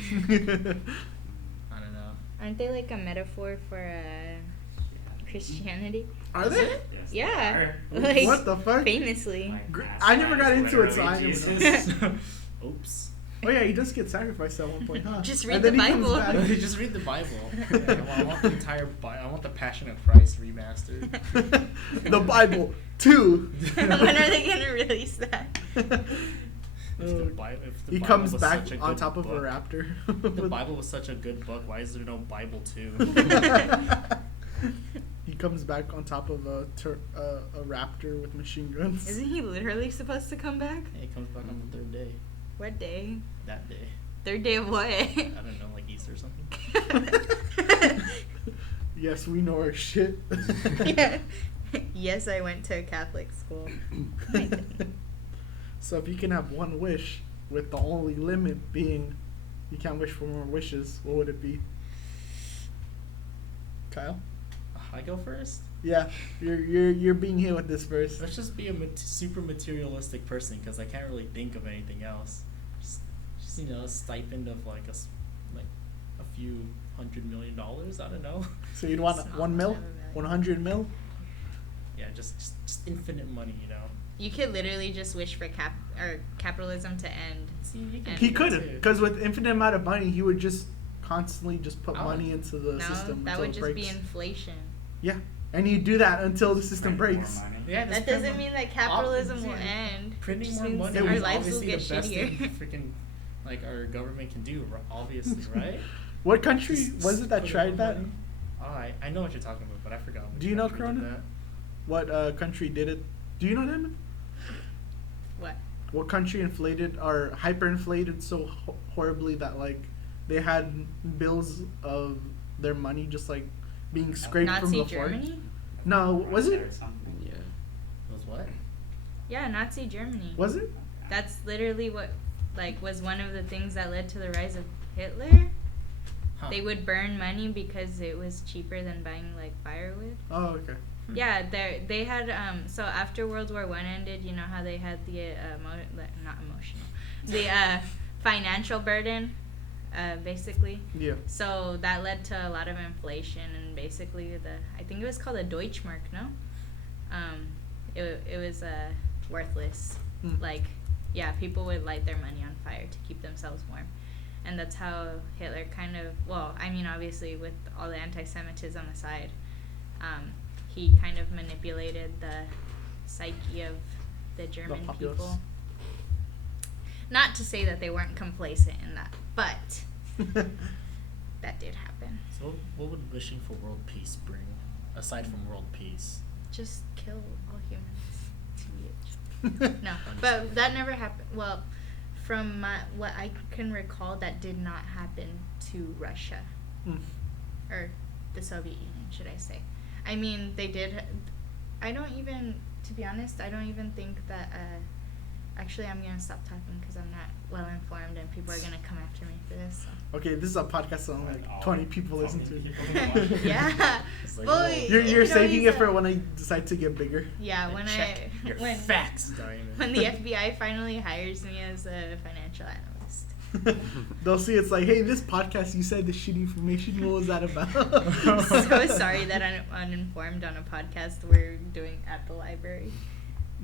I don't know. Aren't they like a metaphor for Christianity? Are they? Yes, they Yeah. are. Like, What the fuck? famously. Like, Gr- Mass I never got is into it, so I literally never know. Jesus. Oops. Oh yeah, he does get sacrificed at one point, huh? Just And read then the he comes Bible. back. Just read the Bible. I want the entire Bible. I want the Passion of Christ remastered. The Bible 2. When are they gonna release that? If the He Bible comes was back such a on good top of a book- raptor. If the Bible was such a good book, why is there no Bible 2? He comes back on top of a raptor with machine guns. Isn't he literally supposed to come back? And he comes back on the third day. What day? That day. Third day of what? I don't know, like Easter or something. Yes, we know our shit. Yeah. Yes, I went to a Catholic school. I didn't. So if you can have one wish, with the only limit being you can't wish for more wishes, what would it be? Kyle? I go first? Yeah, you're being hit with this first. Let's just be a super materialistic person because I can't really think of anything else. Just a stipend of like a few $100 million. I don't know. So you'd want It's not 1 mil, much of a million. 100 mil. Yeah, just infinite money, you know. You could literally just wish for capitalism to end. See, you can And- He do that could, too. because with infinite amount of money, he would just constantly just put Oh. money into the No, system that until would it just breaks. be inflation. Yeah, and he'd do that until the system Print more breaks. money. Yeah, just That print doesn't more- mean that capitalism will Obviously, end. It Printing just more means money our is lives will obviously get the best thing shittier. freaking like our government can do, obviously, right? What country Just was it that put tried more that? money. Oh, I know what you're talking about, but I forgot. which Do you know country did Corona? that. What country did it? Do you know that? What? What country inflated or hyperinflated so horribly that like they had bills of their money just like being scraped from Nazi the floor? Germany? No, was Russia it? or something? Yeah. Was what? Yeah, Nazi Germany. Was it? Okay. That's literally what was one of the things that led to the rise of Hitler. Huh. They would burn money because it was cheaper than buying like firewood. Oh, okay. Yeah, they had so after World War I ended, you know how they had the not emotional, the financial burden, basically. Yeah. So that led to a lot of inflation and basically I think it was called a Deutschmark, no? It was worthless. Mm. Like, yeah, people would light their money on fire to keep themselves warm. And that's how Hitler kind of, well, I mean, obviously with all the anti-Semitism aside, he kind of manipulated the psyche of the German populace. people. Not to say that they weren't complacent in that, but that did happen. So what would wishing for world peace bring, aside from world peace? Just kill all humans. No, but that never happened. Well, from what I can recall, that did not happen to Russia. Mm. Or the Soviet Union, should I say. I mean, they did. I don't even, to be honest, I don't even think that. Actually, I'm going to stop talking because I'm not well informed and people are going to come after me for this. So. Okay, this is a podcast that only like All 20 people listen 20 to. people watch. Yeah. It's like, Well, whoa. You're you can saving always, it for when I decide to get bigger. Yeah, Like, when check your when facts, Diamond. when the FBI finally hires me as a financial analyst. They'll see it's like, hey, this podcast, you said this shitty information. What was that about? So sorry that I'm uninformed on a podcast we're doing at the library.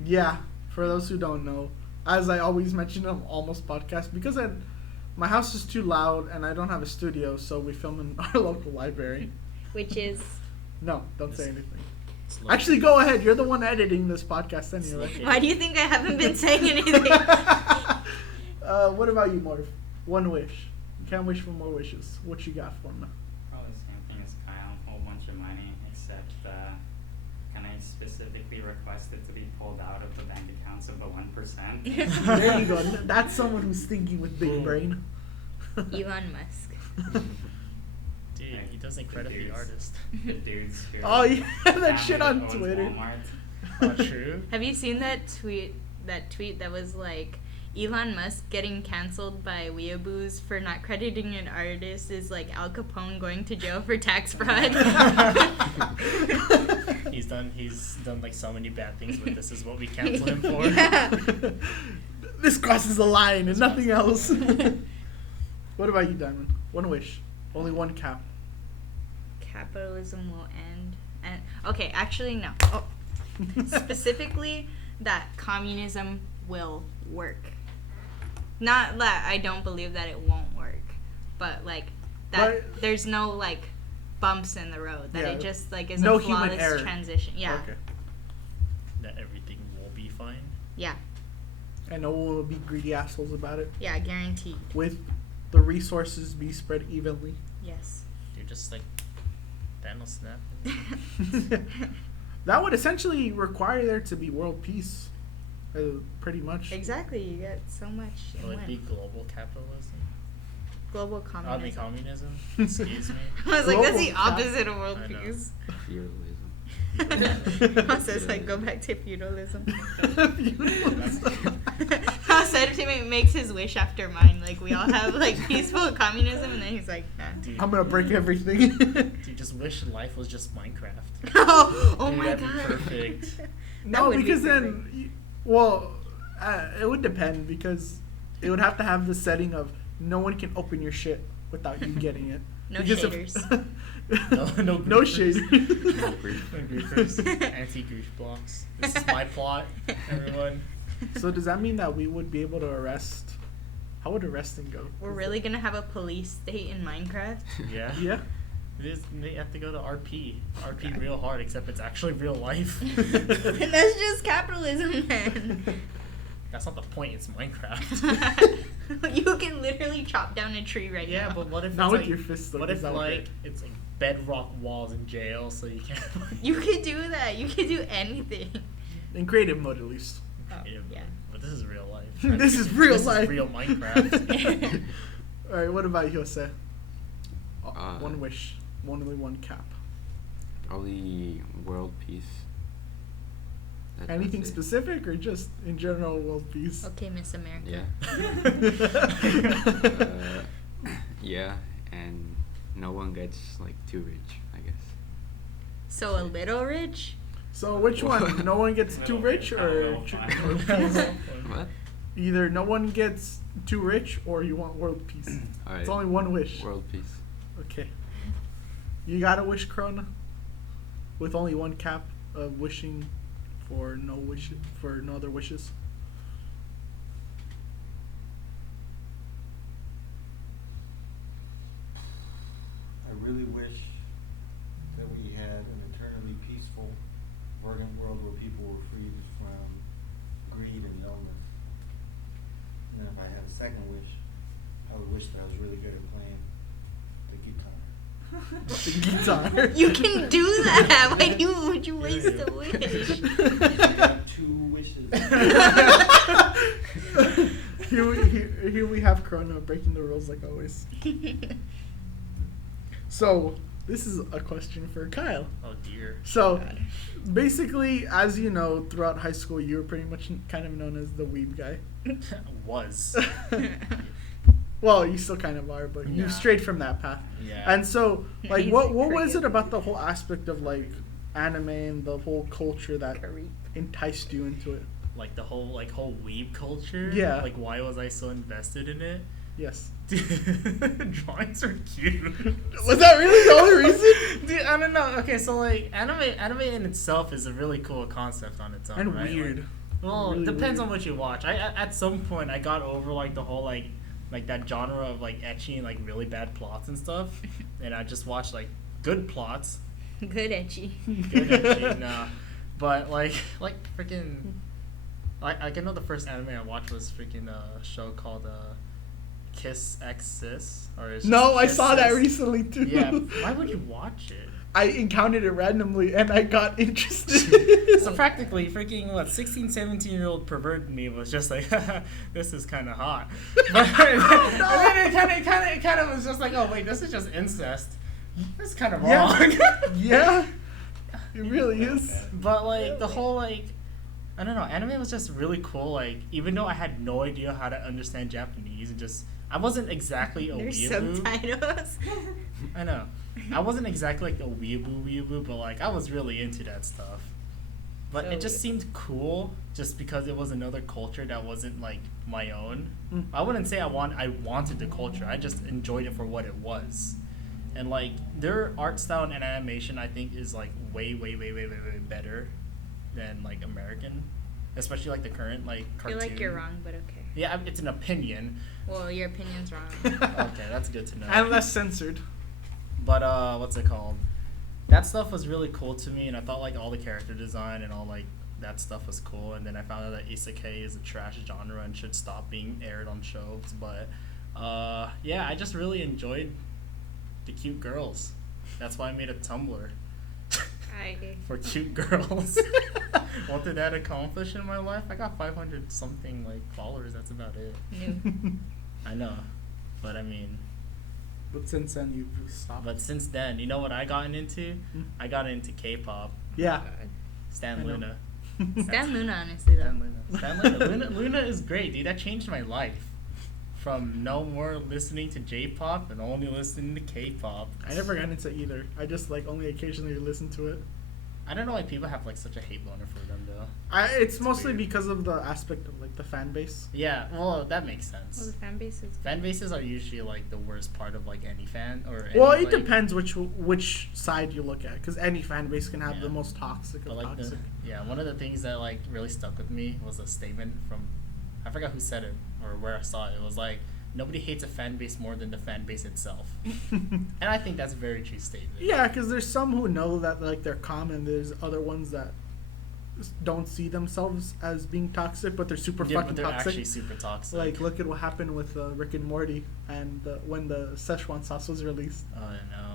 Yeah, for those who don't know, as I always mention on almost podcast, because my house is too loud and I don't have a studio, so we film in our local library. Which is No, don't say anything. It's like- Actually, go ahead. You're the one editing this podcast anyway. Okay. why do you think I haven't been saying anything? What about you, Morph? One wish. You can't wish for more wishes. What you got for me? Probably the same thing as Kyle, a whole bunch of money, except can I specifically request it to be pulled out of the bank accounts of the 1%? There you go. That's someone who's thinking with big Boom. brain. Elon Musk. Dude, Like, he doesn't credit the dudes- artist. The dudes who Oh, yeah, that family shit on owns Twitter. Walmart. Oh, true. Have you seen that tweet? That tweet that was like Elon Musk getting canceled by Weeaboos for not crediting an artist is like Al Capone going to jail for tax fraud. He's done like so many bad things, but this is what we cancel him for. Yeah. This crosses the line and This nothing else. crosses What about you, Diamond? One wish. Only one cap. Capitalism will end. And okay, actually no. Oh. Specifically that communism will work. Not that I don't believe that it won't work, but like that But- there's no like bumps in the road. That Yeah, it just like is no a human flawless error. transition. Yeah. Okay. That everything will be fine. Yeah. And no one will be greedy assholes about it. Yeah, guaranteed. With the resources be spread evenly. Yes. You're just like Thanos snap. That would essentially require there to be world peace, pretty much. Exactly, you get so much in Will it one. be global capitalism? Global I communism. mean communism. Excuse me. I was like, that's the Global opposite of world I know. peace. Feudalism. House says like go back to feudalism. Feudalism. House said to makes his wish after mine. Like we all have like peaceful communism, and then he's like, nah. Dude, I'm gonna break everything. dude, just wish life was just Minecraft. Oh Dude, my that'd god. be perfect. That No, would be because then, perfect. well, it would depend because it would have to have the setting of no one can open your shit without you getting it. No Because shaders. no griefers. shade. No griefers. Anti-grief blocks. This is my plot, everyone. So does that mean that we would be able to arrest? How would arresting go? We're really gonna have a police state in Minecraft. Yeah. Yeah. They have to go to RP. RP real hard, except it's actually real life. And that's just capitalism, then. That's not the point. It's Minecraft. You can literally chop down a tree right Yeah, now. but what if Not it's with like, your fist, though, what 'cause if that would like hurt. it's like bedrock walls in jail, so you can't. You could do that. You could do anything. In creative mode, at least. Yeah. But this is real life. This is real This life. is real Minecraft. All right. What about Jose? Uh, One wish, only one cap. Probably world peace. That's Anything it. specific or just in general world peace? Okay, Miss America. Yeah. Yeah, and no one gets like too rich, I guess. So a little rich. So which one? No one gets too rich, or or peace? What? Either no one gets too rich, or you want world peace. All right. It's only one wish. World peace. Okay. You gotta wish Corona with only one cap of wishing for no other wishes. I really wish that we had an eternally peaceful world where people were free from greed and illness. And then if I had a second wish, I would wish that I was really good at playing the guitar. The guitar. You can do that. Why would you waste a wish? I have 2 wishes. Here we have Corona breaking the rules like always. So this is a question for Kyle. Oh dear. So God. basically, as you know, throughout high school, you were pretty much kind of known as the weeb guy. Was. Well, you still kind of are, but Yeah. you strayed from that path. Yeah. And so, like, He's what a was cricket. it about the whole aspect of like anime and the whole culture that Creep. enticed you into it? Like the whole weeb culture. Yeah. Like why was I so invested in it? Yes. Dude, drawings are cute. Was that really the only reason? Dude, I don't know. Okay, so like anime in itself is a really cool concept on its own, And right? weird. Like, well, Really depends weird. on what you watch. At some point I got over like the whole like that genre of like ecchi and like really bad plots and stuff, and I just watched like good plots. Good etchy. Good ecchi, nah. But like freaking, I know the first anime I watched was freaking a show called Kiss X Sis, or it's No, just I Kiss saw that Sis. recently too. Yeah, why would you watch it? I encountered it randomly and I got interested. So practically, freaking 16, 17-year-old pervert me was just like, this is kind of hot. But and then it kind of was just like, oh wait, this is just incest. This is kind of wrong. Yeah, it really is. But like the whole like, I don't know, anime was just really cool. Like even though I had no idea how to understand Japanese and just I wasn't exactly a There's weeaboo. subtitles. I know. I wasn't exactly like a weeaboo, but like I was really into that stuff. But So it just weird. seemed cool just because it was another culture that wasn't like my own. Mm. I wouldn't say I wanted the culture. I just enjoyed it for what it was. And like their art style and animation I think is like way better than like American. Especially like the current like I cartoon. feel like you're wrong, but okay. Yeah, it's an opinion. Well, your opinion's wrong. Okay, that's good to know. And less censored. But what's it called? That stuff was really cool to me, and I thought like all the character design and all like that stuff was cool. And then I found out that isekai is a trash genre and should stop being aired on shows. But yeah, I just really enjoyed the cute girls. That's why I made a Tumblr I for cute girls. What did that accomplish in my life? I got 500 something like followers. That's about it. knew. I know, but I mean, But since then you've stopped. but since then, you know what I gotten into? Hmm? I got into K-pop. Yeah. God. Stan I know. Luna. Stan Luna, honestly, though. Stan Luna. Stan Luna. Luna is great, dude. That changed my life. From no more listening to J-pop and only listening to K-pop. I never got into either. I just like only occasionally listen to it. I don't know why people have like such a hate boner for them though. It's mostly weird. because of the aspect of like the fan base. Yeah, well that makes Well, sense. the fan base is Fan bases are usually like the worst part of like any fan or. Well, any, it like, depends which side you look at, because any fan base can have Yeah. the most toxic But of like toxic. one of the things that like really stuck with me was a statement from, I forgot who said it or where I saw it. It was like, nobody hates a fan base more than the fan base itself, and I think that's a very true statement. Yeah, because there's some who know that like they're common. There's other ones that don't see themselves as being toxic, but they're super Yeah, fucking but they're toxic. actually super toxic. Like, look at what happened with Rick and Morty, and when the Szechuan sauce was released. Oh no.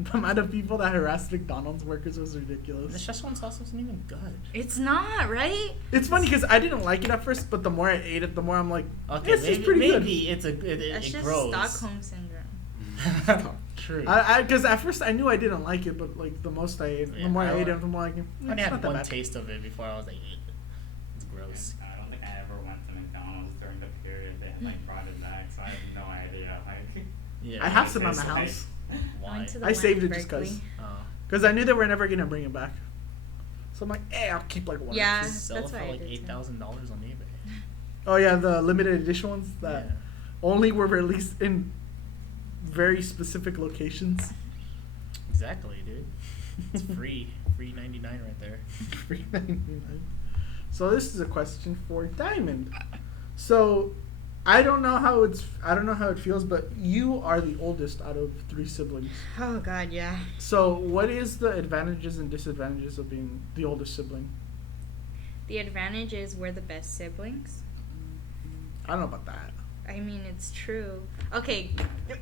The amount of people that harassed McDonald's workers was The ridiculous. Szechuan sauce wasn't even good. It's not, right? It's funny because I didn't like it at first, but the more I ate it, the more I'm like, Okay, this is pretty good. maybe it's That's it just grows. Stockholm syndrome. True. Because at first I knew I didn't like it, but like the most I ate, Yeah, the more I I ate don't- it, the more like, I it's only not had that one bad. taste of it before I was like, "Ew, it's gross. I don't think I ever went to McDonald's during the period they had like brought it back, so I have no idea. Like, Yeah. I have what some it in the tastes like. house I Why? went to the I one saved in it just Berkeley. 'cause. Oh. Because I knew they were never gonna bring it back. So I'm like, I'll keep like one. Yeah. Or two. Sell That's it what for I like did too. $8,000 on eBay. Oh yeah, the limited edition ones that Yeah. only were released in very specific locations. Exactly, dude. It's free. Free 99 right there. $3.99. So this is a question for Diamond. So I don't know how it feels, but you are the oldest out of 3 siblings. Oh God, yeah. So what is the advantages and disadvantages of being the oldest sibling? The advantage is we're the best siblings. I don't know about that. I mean, it's true. Okay,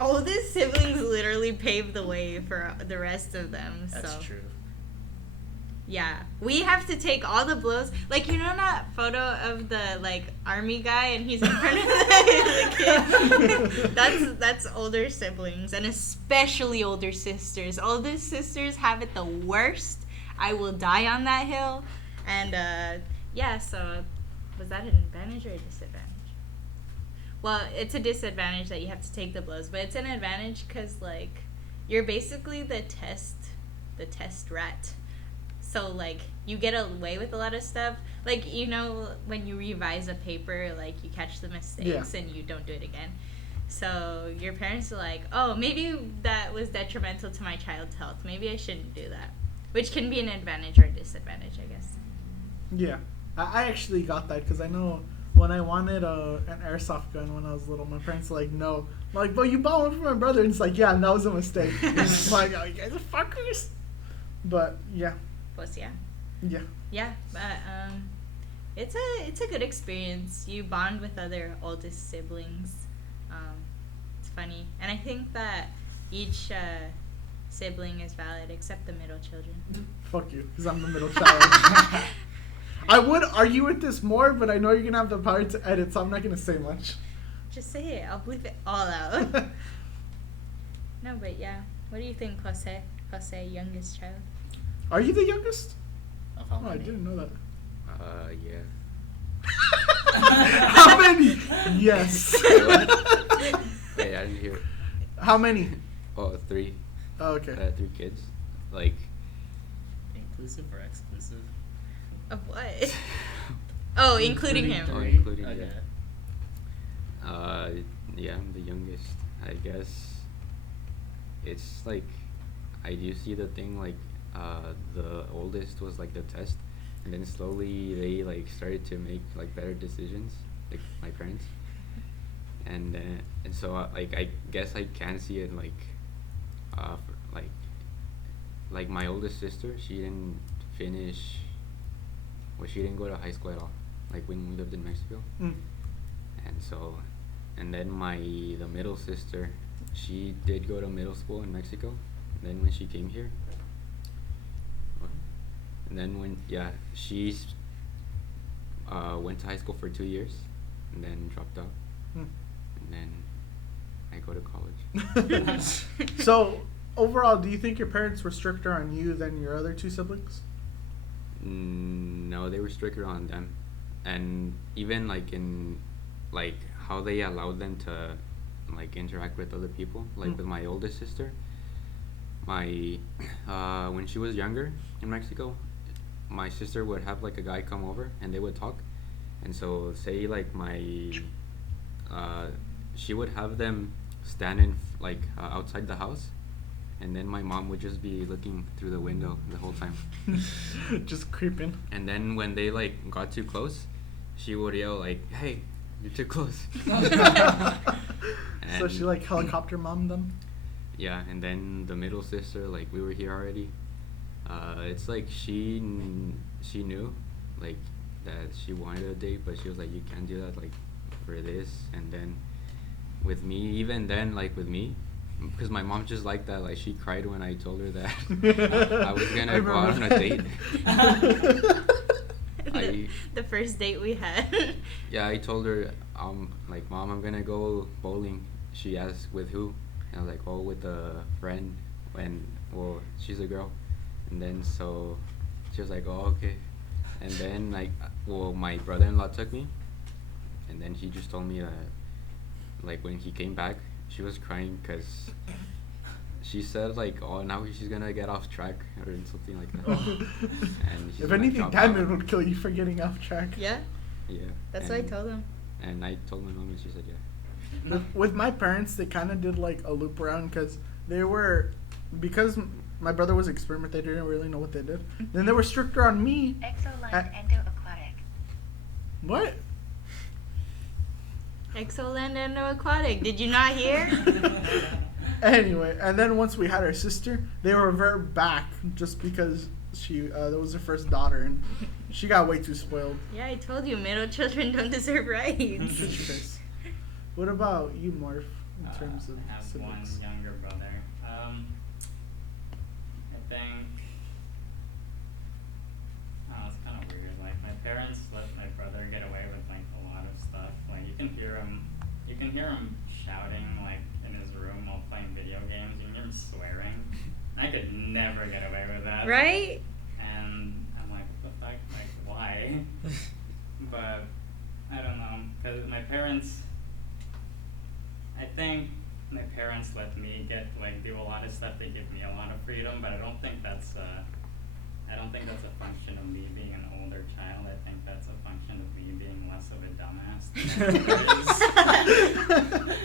oldest siblings literally paved the way for the rest of them. That's so true. yeah, we have to take all the blows. Like, you know that photo of the like army guy and he's in front of the kid. That's older siblings and especially older sisters. Older sisters have it the worst. I will die on that hill. And yeah, so was that an advantage or a disadvantage? Well, it's a disadvantage that you have to take the blows, but it's an advantage because like you're basically the test rat. So like you get away with a lot of stuff. Like, you know, when you revise a paper, like you catch the mistakes and you don't do it again. So your parents are like, oh, maybe that was detrimental to my child's health. Maybe I shouldn't do that. Which can be an advantage or a disadvantage, I guess. Yeah, I actually got that because I know when I wanted an airsoft gun when I was little, my parents were like, no. I'm like, but you bought one for my brother. And it's like, yeah, and that was a mistake. I'm like, oh, you guys are fuckers. But yeah, Plus, yeah. yeah. Yeah, but it's a good experience. You bond with other oldest siblings. It's funny, and I think that each sibling is valid except the middle children. Fuck you, because I'm the middle child. I would argue with this more, but I know you're gonna have the power to edit, so I'm not gonna say much. Just say it. I'll bleep it all out. No, but yeah. What do you think, Jose? Jose, youngest child. Are you the youngest? Of how Oh, I many? didn't know that. Yeah. How many? Yes. Wait, I didn't hear. How many? Oh, 3. Oh, okay. 3 kids. Like, Inclusive or exclusive? Of what? Oh, including him. Oh, three? including, Okay. yeah, I'm the youngest. I guess it's like I do see the thing like the oldest was like the test, and then slowly they like started to make like better decisions, like my parents, and so like I guess I can see it like like my oldest sister, she didn't finish. Well, she didn't go to high school at all. Like when we lived in Mexico. Mm. And so, and then the middle sister, she did go to middle school in Mexico, And then when she came here, what? And then when she's went to high school for 2 years, and then dropped out, Hmm. and then I go to college. So, overall, do you think your parents were stricter on you than your other two siblings? No, they were stricter on them, and even like in like how they allowed them to like interact with other people. Like Mm. with my oldest sister, my when she was younger in Mexico, my sister would have like a guy come over and they would talk, and so say like she would have them stand in outside the house, and then my mom would just be looking through the window the whole time. Just creeping. And then when they like got too close, she would yell like, "Hey, you're too close." So she like helicopter mommed them. Yeah, and then the middle sister, like we were here already. It's like she knew, like that she wanted a date, but she was like, "You can't do that, like for this." And then with me, even then, like with me, because my mom just liked that, like she cried when I told her that I was gonna go out on a date. The first date we had. Yeah, I told her, like, "Mom, I'm gonna go bowling." She asked, "With who?" And I was like, "Oh, with a friend." Well, she's a girl. And then so she was like, "Oh, okay." And then my brother-in-law took me, and then he just told me that, like, when he came back, she was crying because she said like, "Oh, now she's gonna get off track" or something like that. And she's If gonna anything, drop out. Diamond would kill you for getting off track. Yeah, Yeah. that's what I told him. And I told my mom, and she said, "Yeah." With my parents, they kind of did like a loop around because because my brother was experiment, they didn't really know what they did. Then they were stricter on me. Exoland Endo-Aquatic. What? Exoland Endo-Aquatic. Did you not hear? Anyway, and then once we had our sister, they revert back just because that was her first daughter and she got way too spoiled. Yeah, I told you, middle children don't deserve rights. What about you, Morph, in terms of I have siblings? one younger brother. I think. Oh, it's kind of weird. Like my parents let my brother get away with like a lot of stuff. Like you can hear him shouting like in his room while playing video games. You can hear him swearing. I could never get away with that. Right? And I'm like, what the fuck? Like, why? But I don't know, because I think my parents let me do a lot of stuff. They give me a lot of freedom, but I don't think that's a function of me being an older child. I think that's a function of me being less of a dumbass than everybody is.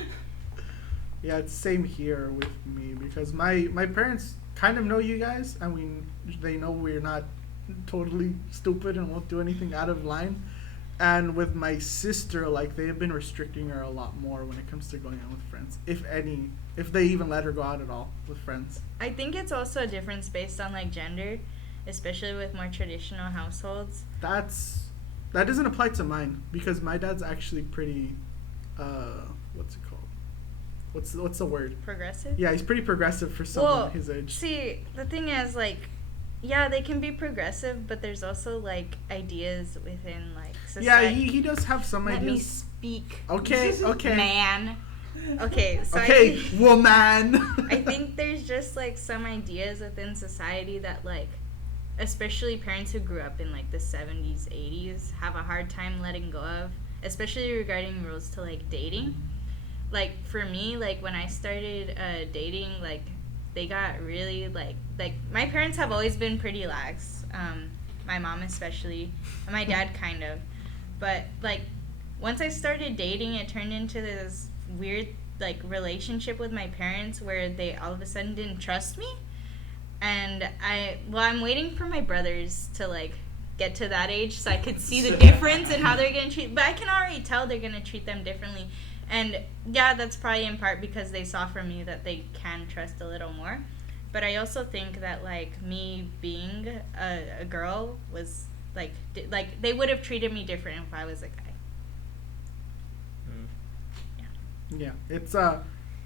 Yeah, it's same here with me because my parents kind of know you guys and they know we're not totally stupid and won't do anything out of line. And with my sister, like they've been restricting her a lot more when it comes to going out with friends, if they even let her go out at all with friends. I think it's also a difference based on like gender, especially with more traditional households. That doesn't apply to mine because my dad's actually pretty what's it called? What's the word? Progressive? Yeah, he's pretty progressive for someone Well, his age. see, the thing is, like, yeah, they can be progressive, but there's also, like, ideas within, like, Yeah, society. he does have some Let me ideas. speak. Okay. Man. Okay, so Okay, woman. I think there's just, like, some ideas within society that, like, especially parents who grew up in, like, the 70s, 80s, have a hard time letting go of, especially regarding rules to, like, dating. Like, for me, like, when I started dating, like, they got really, like, my parents have always been pretty lax, my mom especially, and my dad kind of, but, like, once I started dating, it turned into this weird, like, relationship with my parents where they all of a sudden didn't trust me, and I'm waiting for my brothers to, like, get to that age so I could see the difference in how they're gonna treat, but I can already tell they're gonna treat them differently. And yeah, that's probably in part because they saw from me that they can trust a little more. But I also think that, like, me being a girl was, like, they would have treated me different if I was a guy. Yeah, it's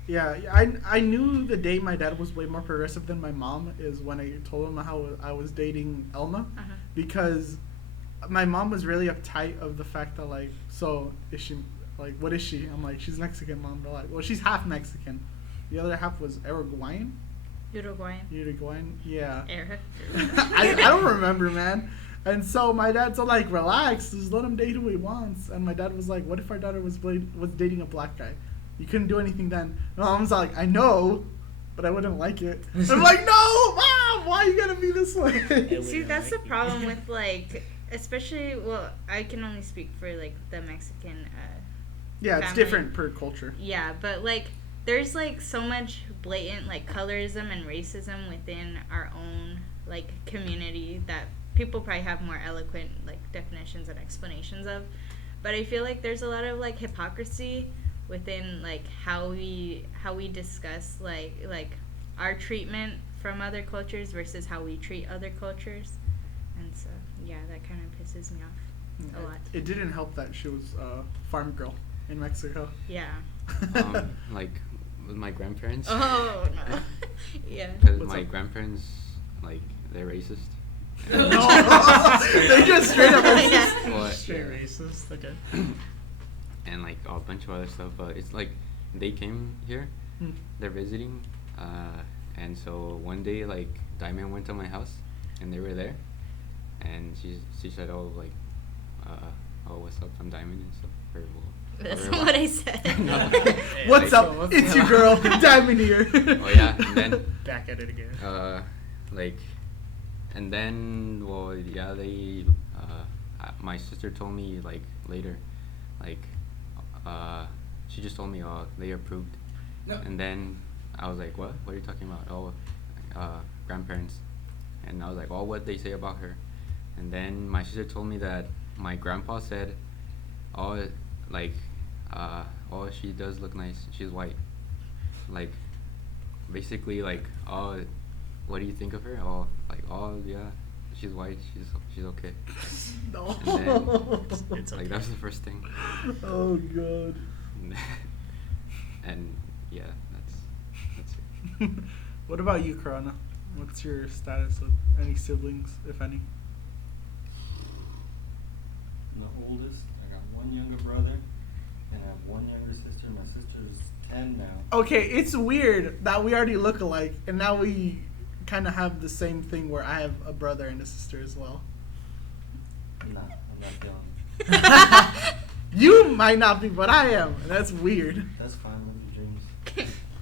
Yeah, I knew the day my dad was way more progressive than my mom is when I told him how I was dating Elma, Uh-huh. because my mom was really uptight of the fact that like, so is she like, what is she? I'm like, she's Mexican, mom. They're like, well, she's half Mexican. The other half was Uruguayan. Uruguayan. Yeah. Era. I don't remember, man. And so my dad's all like, relax, just let him date who he wants. And my dad was like, what if our daughter was dating a black guy? You couldn't do anything then. My mom's like, I know, but I wouldn't like it. I'm like, no, Mom, why you gotta be this way? See, that's the problem with like, especially, well, I can only speak for like the Mexican. Yeah, it's family. different per culture. Yeah, but like, there's like so much blatant like colorism and racism within our own like community that people probably have more eloquent like definitions and explanations of. But I feel like there's a lot of like hypocrisy within like how we discuss like our treatment from other cultures versus how we treat other cultures. And so yeah, that kind of pisses me off a lot. It didn't help that she was a farm girl in Mexico. Yeah. Like with my grandparents. Oh no. Yeah. Because What's my up? grandparents, like, they're racist. No. They just straight up Yeah. Well, Straight yeah. racist. Okay. And like a bunch of other stuff, but it's like they came here, Hmm. they're visiting, and so one day like Diamond went to my house, and they were there, and she said, oh, like, oh, what's up, I'm Diamond and stuff. Or, well, That's or not what I said. No. What's Like, up? It's your girl, Diamond here. Oh yeah, and then Back at it again. like, and then, well, yeah, they, my sister told me, like, later, like, she just told me, oh, they approved. No. And then I was like, what are you talking about? Oh, grandparents. And I was like, oh, what'd they say about her? And then my sister told me that my grandpa said, oh, like, oh, she does look nice, she's white. Like, basically, like, oh, what do you think of her? Oh, like, oh, yeah, she's white, she's okay. No. And then, It's like, okay. that was the first thing. Oh god. And yeah, that's it. What about you, Corona? What's your status with any siblings, if any? I'm the oldest. I got one younger brother, and I have one younger sister. My sister's 10 now. Okay, it's weird that we already look alike, and now we kind of have the same thing where I have a brother and a sister as well. I'm not feeling it. You might not be, but I am, and that's weird. That's fine, live your dreams.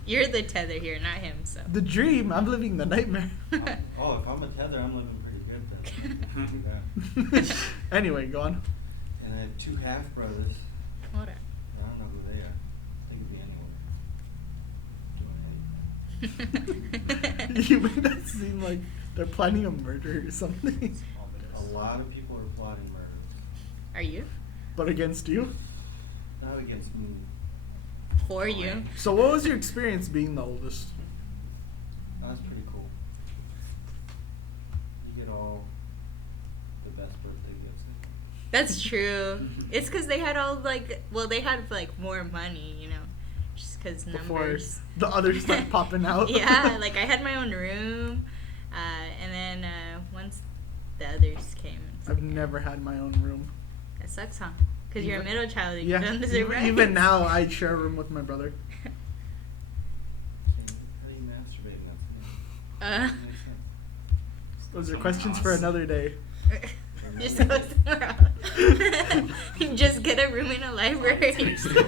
You're the tether here, not him. So. The dream, I'm living the nightmare. Oh, if I'm a tether, I'm living pretty good then. Yeah. Anyway, go on. And I have two half brothers. Hold on. I don't know who they are. They could be anywhere. Doing anything. You made that seem like they're planning a murder or something. A lot of people are plotting murder. Are you? But against you? Not against me. For you? So what was your experience being the oldest? That's pretty cool. You get all the best birthday gifts. That's true. It's because they had all like, well, they had like more money, you know, just because Before numbers. the other stuff popping out? Yeah, like I had my own room, and then once the others came, it's I've like, never had my own room. That sucks, huh? Because you're a Even- middle child, you Yeah, don't deserve rights. even now I share a room with my brother. How do you masturbate now? Makes sense. Those are questions for another day. Just go somewhere else. Just get a room in a library. No.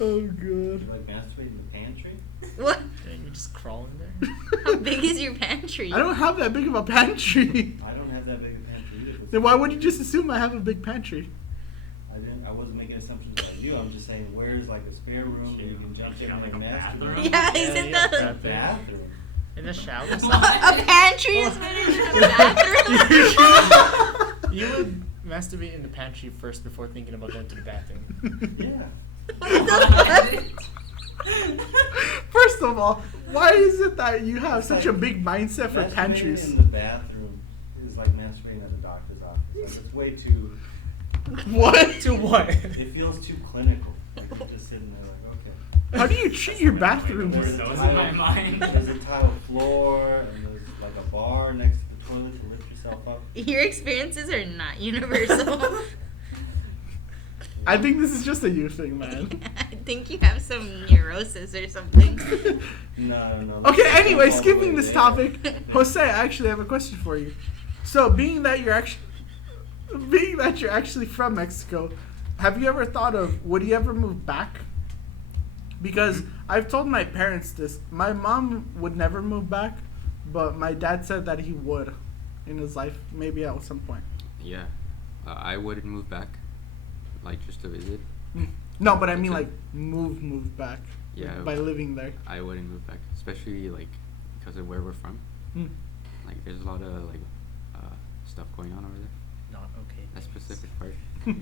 Oh god. You like masturbate in the pantry? What? Yeah, you just crawl in there. How big is your pantry? I don't have that big of a pantry. I don't have that big a pantry either. but Then why would you just assume I have a big pantry? I wasn't making assumptions about you. I'm just saying, where's like a spare room that you can jump in Like and a bathroom? masturbate? Yeah, he's in yeah, the. A bathroom. In the shower. A pantry is better than a bathroom. You would masturbate in the pantry first before thinking about going to the bathroom. Yeah. What the fuck? First of all, why is it that you have such a like big mindset for Masturbating pantries? in the bathroom is like masturbating at the doctor's office. Like, it's way too. What? To what? It feels too clinical. Like, you're just sitting there like, okay. How do you treat your bathrooms? There's those in my mind. There's a tile floor, and there's like a bar next to the toilet to lift yourself up. Your experiences are not universal. I think this is just a you thing, man. I think you have some neurosis or something. No. Okay, anyway, All the skipping way this there. topic, Jose, I actually have a question for you. So, being that you're actually from Mexico, have you ever thought of would you ever move back? Because I've told my parents this. My mom would never move back, but my dad said that he would in his life, maybe at some point. Yeah, I wouldn't move back, like just to visit. No, but I mean That's like move back. Yeah, By living there. I wouldn't move back, especially like because of where we're from. Hmm. Like, there's a lot of like stuff going on over there. Not okay. That things. specific part. Yeah.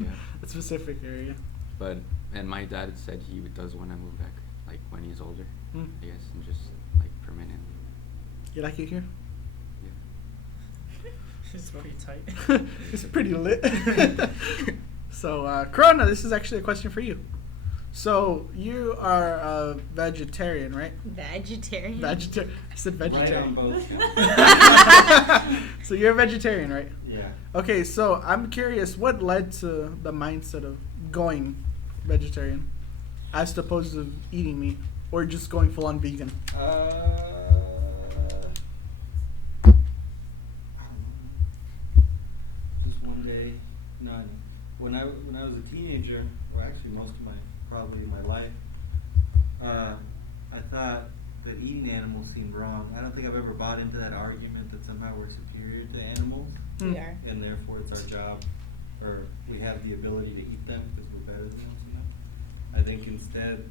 A specific area. But and my dad said he does want to move back, like when he's older, Hmm. I guess, and just like permanently. You like it here? Yeah. It's pretty tight. It's pretty lit. So, Corona, this is actually a question for you. So, you are a vegetarian, right? Vegetarian. Vegetarian. I said Right vegetarian. on both. So, you're a vegetarian, right? Yeah. Okay, so I'm curious, what led to the mindset of going vegetarian as opposed to eating meat or just going full on vegan? Just one day, none. When I was a teenager, well, actually most of my life, I thought that eating animals seemed wrong. I don't think I've ever bought into that argument that somehow we're superior to animals, We are. and therefore it's our job, or we have the ability to eat them because we're better than them. I think instead,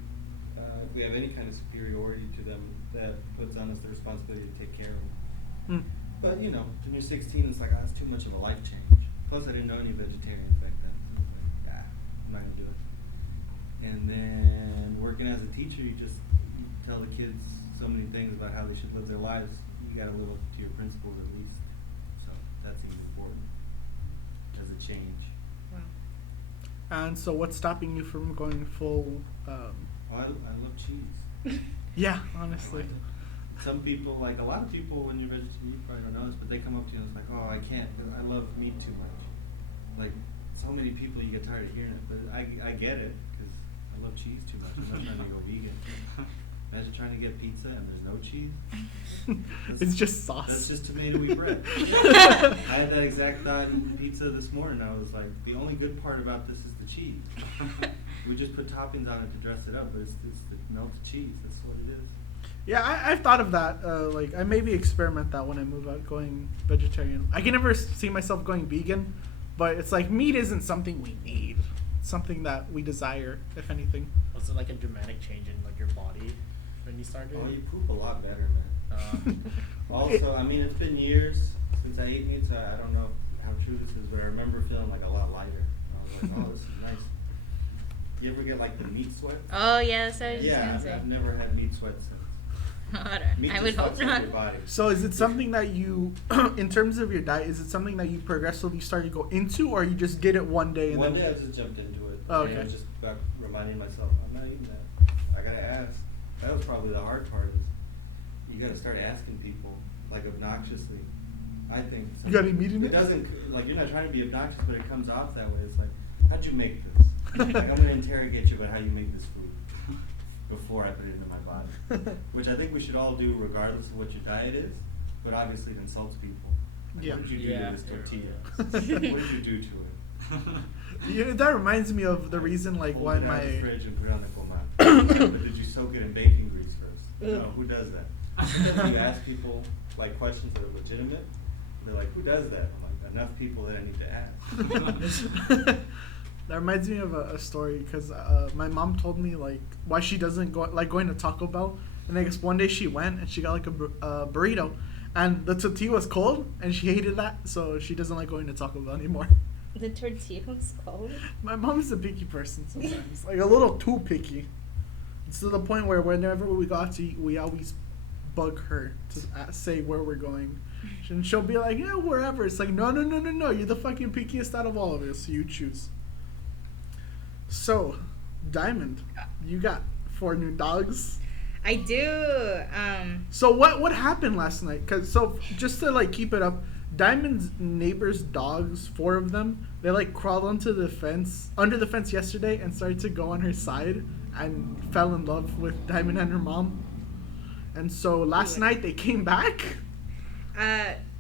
if we have any kind of superiority to them, that puts on us the responsibility to take care of them. Hmm. But when you're 16, it's like, that's too much of a life change. Plus, I didn't know any vegetarians back then. So I was like, I'm not gonna do it. And then working as a teacher, you tell the kids so many things about how they should live their lives. You gotta live up to your principles at least. So that seems important as a change. Wow. And so, what's stopping you from going full? I love cheese. Yeah, honestly. Some people, like a lot of people, when you're vegetarian, you probably don't know this, but they come up to you and it's like, oh, I can't, 'cause I love meat too much. Like, so many people, you get tired of hearing it, but I get it, because I love cheese too much. I'm not trying to go vegan. Imagine trying to get pizza and there's no cheese. It's just sauce. That's just tomatoey bread. I had that exact thought in pizza this morning. I was like, the only good part about this is the cheese. We just put toppings on it to dress it up, but it's the melted cheese. That's what it is. Yeah, I've thought of that. Like, I maybe experiment that when I move out, going vegetarian. I can never see myself going vegan, but it's like meat isn't something we need. It's something that we desire, if anything. Was it like a dramatic change in like your body when you started? Oh, you poop a lot better, man. Uh, Also, I mean, it's been years since I ate meat, so I don't know how true this is, but I remember feeling like a lot lighter. I was like, oh, this is nice. You ever get like the meat sweat? Oh yes, I was just Yeah, gonna I've, say. I've never had meat sweat since. Meat I just would hope fucks with not. your body. So is it something that you, in terms of your diet, is it something that you progressively started to go into, or you just did it one day and One then? day I just jumped into it. Oh, And it okay. was just about reminding myself, I'm not eating that. I gotta ask. That was probably the hard part is you gotta start asking people, like obnoxiously. I think. You got any meat in it? It doesn't, like, you're not trying to be obnoxious, but it comes off that way. It's like, how'd you make this? Like, I'm gonna interrogate you about how you make this food before I put it into my body. Which I think we should all do regardless of what your diet is, but obviously it insults people. Like, Yeah. what did you do Yeah, to this it tortilla? really What did you do to it? Yeah, that reminds me of the reason, like, Hold why it out of my. the fridge and put it on the comal. But did you soak it in bacon grease first? No, who does that? Sometimes you ask people like questions that are legitimate. They're like, who does that? I'm like, enough people that I need to ask. That reminds me of a story because my mom told me like why she doesn't go like going to Taco Bell, and I guess one day she went and she got like a burrito, and the tortilla was cold and she hated that, so she doesn't like going to Taco Bell anymore. The tortilla was cold. My mom's a picky person sometimes, like a little too picky. It's to the point where whenever we go out to eat, we always bug her to say where we're going. And she'll be like, yeah, wherever. It's like, no, you're the fucking pickiest out of all of us, so you choose. So, Diamond, you got 4 new dogs. I do. So what happened last night? Just to like keep it up, Diamond's neighbor's dogs, 4 of them, they like crawled under the fence yesterday and started to go on her side and fell in love with Diamond and her mom. And so last night they came back.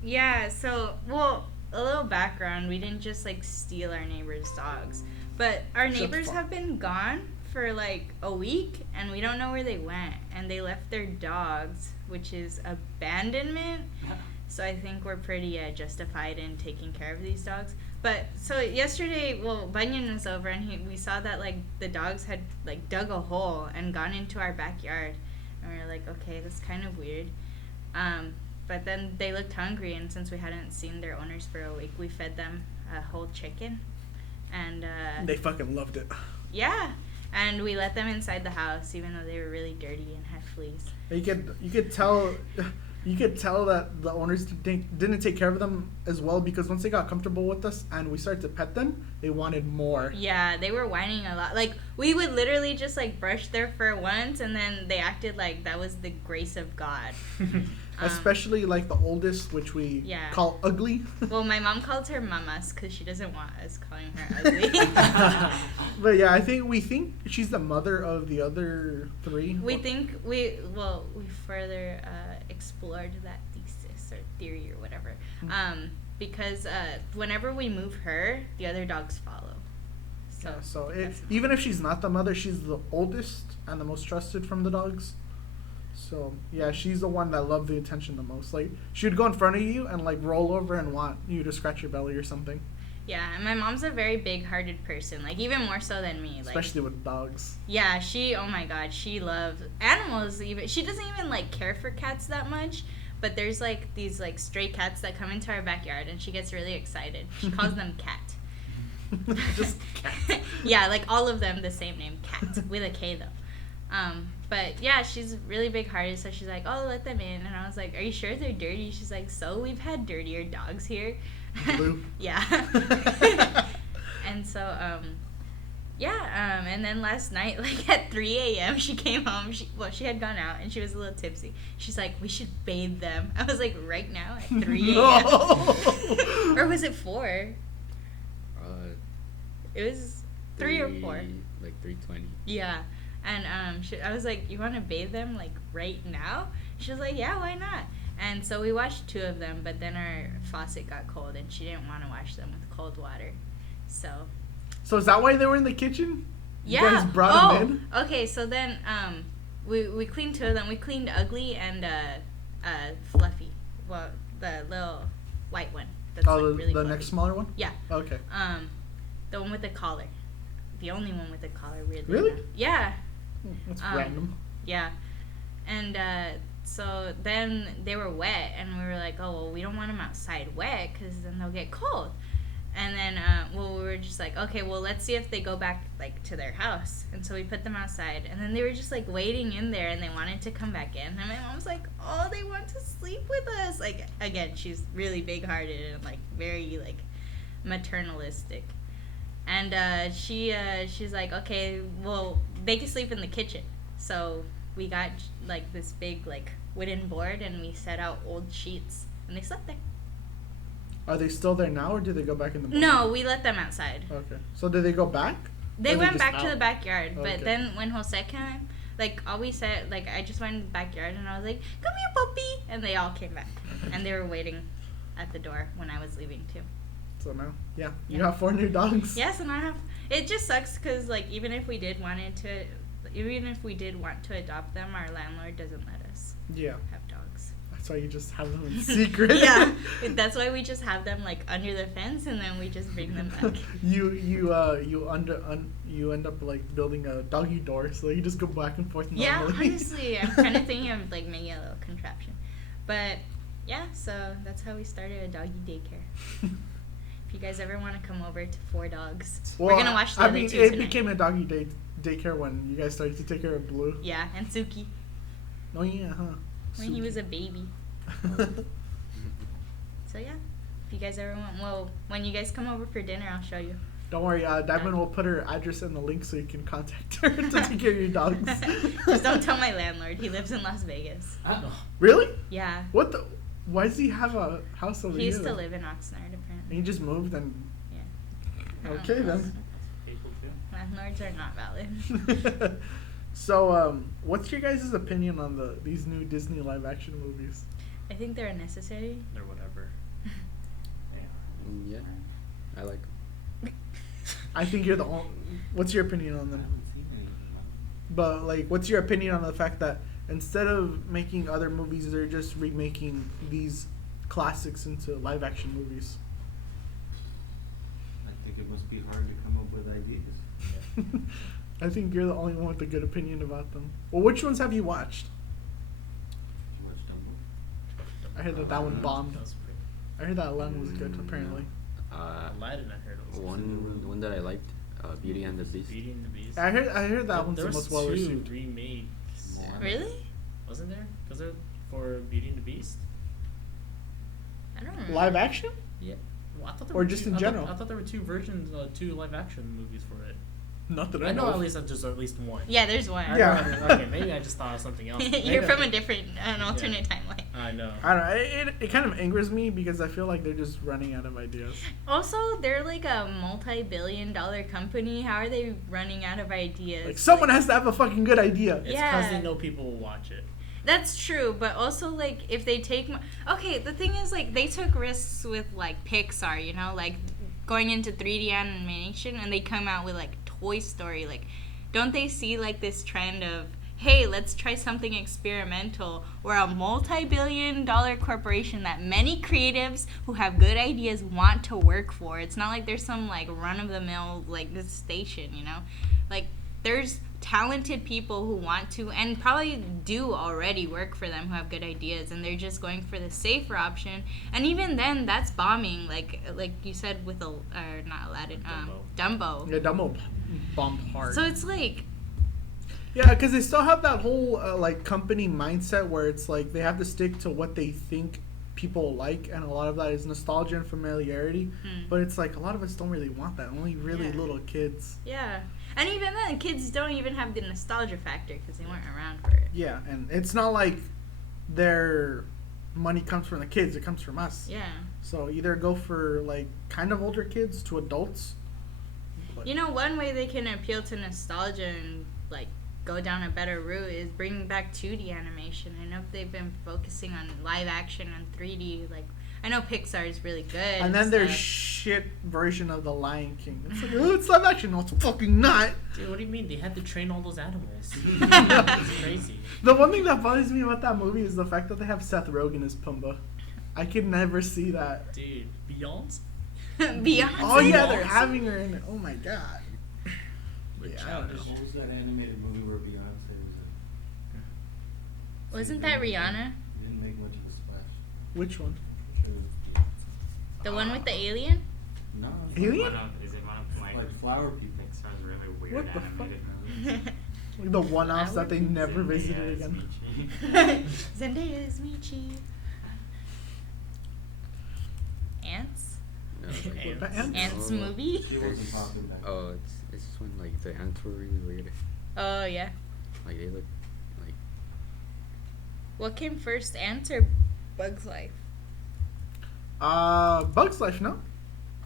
Yeah. So, well, a little background. We didn't just like steal our neighbors' dogs, but our Shut the neighbors fuck. have been gone for like a week, and we don't know where they went. And they left their dogs, which is abandonment. So I think we're pretty justified in taking care of these dogs. But so yesterday, well, Bunyan was over, and we saw that like the dogs had like dug a hole and gone into our backyard, and we were like, okay, that's kind of weird. But then they looked hungry, and since we hadn't seen their owners for a week, we fed them a whole chicken, and They fucking loved it. yeah, and we let them inside the house, even though they were really dirty and had fleas. You could tell that the owners didn't take care of them as well, because once they got comfortable with us and we started to pet them, they wanted more. Yeah, they were whining a lot. Like, we would literally just, like, brush their fur once, and then they acted like that was the grace of God. Especially like the oldest, which we Yeah. call Ugly. Well, my mom calls her mamas because she doesn't want us calling her ugly. But yeah, we think she's the mother of the other 3. we further explored that thesis or theory or whatever. Because whenever we move her, the other dogs follow. So Even if she's not the mother, she's the oldest and the most trusted from the dogs. So yeah, she's the one that loved the attention the most. Like, she would go in front of you and like roll over and want you to scratch your belly or something. yeah, and my mom's a very big-hearted person, like even more so than me. Like, Especially with dogs. yeah, oh my god, she loves animals. Even she doesn't even like care for cats that much. But there's like these like stray cats that come into our backyard, and she gets really excited. She calls them Cat. Just cat. Yeah, like all of them the same name, Cat, with a K though. But yeah, she's really big-hearted, so she's like, "Oh, let them in." And I was like, "Are you sure they're dirty?" She's like, "So we've had dirtier dogs here." Blue. Yeah. And so and then last night, like at 3 a.m., she came home. She had gone out, and she was a little tipsy. She's like, "We should bathe them." I was like, "Right now at 3 a.m.?" No. Or was it 4? It was 3 or 4. Like 3:20. Yeah. And I was like, "You want to bathe them like right now?" She was like, "Yeah, why not?" And so we washed 2 of them, but then our faucet got cold, and she didn't want to wash them with cold water. So is that why they were in the kitchen? yeah. You guys brought them in? Okay. So then we cleaned 2 of them. We cleaned Ugly and Fluffy. Well, the little white one. That's Oh, like, really the fluffy. next smaller one? Yeah. Okay. The one with the collar. The only one with the collar. Weirdly Really? enough. Yeah. That's random. Yeah. And so then they were wet, and we were like, "Oh, well, we don't want them outside wet because then they'll get cold." And then, we were just like, "Okay, well, let's see if they go back, like, to their house." And so we put them outside, and then they were just, like, waiting in there, and they wanted to come back in. And my mom's like, "Oh, they want to sleep with us." Like, again, she's really big-hearted and, like, very, like, maternalistic. And she's like, "Okay, well, they can sleep in the kitchen." So we got like this big like wooden board, and we set out old sheets, and they slept there. Are they still there now, or did they go back in the morning? No, we let them outside. Okay. So did they go back? They Or went just back to out? the backyard, Okay. but then when Jose came, like all we said, like I just went in the backyard, and I was like, "Come here, puppy," and they all came back, and they were waiting at the door when I was leaving too. So now, yeah, you Yeah. have 4 new dogs. Yes, and I have. It just sucks because like even if we did want to adopt them, our landlord doesn't let us Yeah. have dogs. That's why you just have them in secret. Yeah, that's why we just have them like under the fence, and then we just bring them back. you end up like building a doggy door, so you just go back and forth Yeah, normally. honestly, I'm kind of thinking of like making a little contraption, but yeah, so that's how we started a doggy daycare. If you guys ever want to come over to 4 dogs, we're gonna watch the other 2 it tonight. became a doggy daycare when you guys started to take care of Blue. Yeah, and Suki Oh yeah, huh? when he was a baby. So yeah, if you guys ever want, well, when you guys come over for dinner, I'll show you. Don't worry, Diamond will put her address in the link so you can contact her to take care of your dogs. Just don't tell my landlord. He lives in Las Vegas. Really? Yeah. What the? Why does he have a house over He here? used to then? live in Oxnard, And apparently. he just moved and. Yeah. Okay then. People too. Landlords are not valid. So, what's your guys' opinion on these new Disney live action movies? I think they're unnecessary. Or whatever. Yeah. Yeah, I like 'em. I think you're the only. What's your opinion on I them? haven't seen any of them. But like, what's your opinion on the fact that instead of making other movies, they're just remaking these classics into live action movies? I think it must be hard to come up with ideas. I think you're the only one with a good opinion about them. Well, which ones have you watched? Too much Dumbo. I heard that one bombed. That was pretty. I heard that Aladdin was good, apparently. Aladdin, I heard was One that I liked, Beauty and the Beast. Beauty and the Beast. I heard that one's There the was most well two received. remakes. More. Really? Wasn't there? Was there for Beauty and the Beast? I don't remember. Live action? Yeah. Well, I thought there Or were just two, in I general? Thought, I thought there were two versions, two live action movies for it. Not that I know of. at least there's at least one. Yeah, there's one. I Yeah. know, okay, maybe I just thought of something else. Maybe You're I from a did. different, an alternate timeline. I know. I don't know. It kind of angers me because I feel like they're just running out of ideas. Also, they're like a multi-billion-dollar company. How are they running out of ideas? Like, someone has to have a fucking good idea. It's because Yeah. they know people will watch it. That's true, but also like if they take okay, the thing is like they took risks with like Pixar, you know, like going into 3D animation, and they come out with like Toy Story. Like, don't they see like this trend of, hey, let's try something experimental? We're a multi-billion-dollar corporation that many creatives who have good ideas want to work for. It's not like there's some like run-of-the-mill like this station, you know, like there's talented people who want to and probably do already work for them who have good ideas, and they're just going for the safer option, and even then that's bombing, like you said with or not Aladdin, Dumbo. Yeah, Dumbo bombed hard. So it's like, Yeah, because they still have that whole like company mindset where it's like they have to stick to what they think people like, and a lot of that is nostalgia and familiarity. But it's like a lot of us don't really want that. Only really Yeah. little kids. yeah, and even then kids don't even have the nostalgia factor because they weren't around for it. Yeah, and it's not like their money comes from the kids; it comes from us. Yeah. So either go for like kind of older kids to adults. But- You know, one way they can appeal to nostalgia and like go down a better route is bringing back 2D animation. I know they've been focusing on live action and 3D. Like, I know Pixar is really good. And then their stuff. shit version of the Lion King. It's like, oh, it's live action. No, it's fucking not. Dude, what do you mean? They had to train all those animals. It's crazy. The one thing that bothers me about that movie is the fact that they have Seth Rogen as Pumbaa. I could never see that. Dude, Beyonce? Beyonce. Oh yeah, they're Beyonce? having her in it. Oh my god. With Yeah, I don't childish. know. What was that animated movie where Beyonce was Wasn't that Rihanna? in? Didn't make much of a splash. Which one? It was The one with the alien? no, Alien? Is it one of like like flower people. Pixar's really weird What the fuck? animated movies? Like the one-offs I that they would- never Zendaya visited as again. Michi. Zendaya is Michi. Ants? No, Ants. The ants? Ants Oh. movie? She wasn't popping back. Oh, it's just when like the ants were really weird. Oh yeah. Like they look like What came first, Ants or Bug's Life? Bugs Life, no?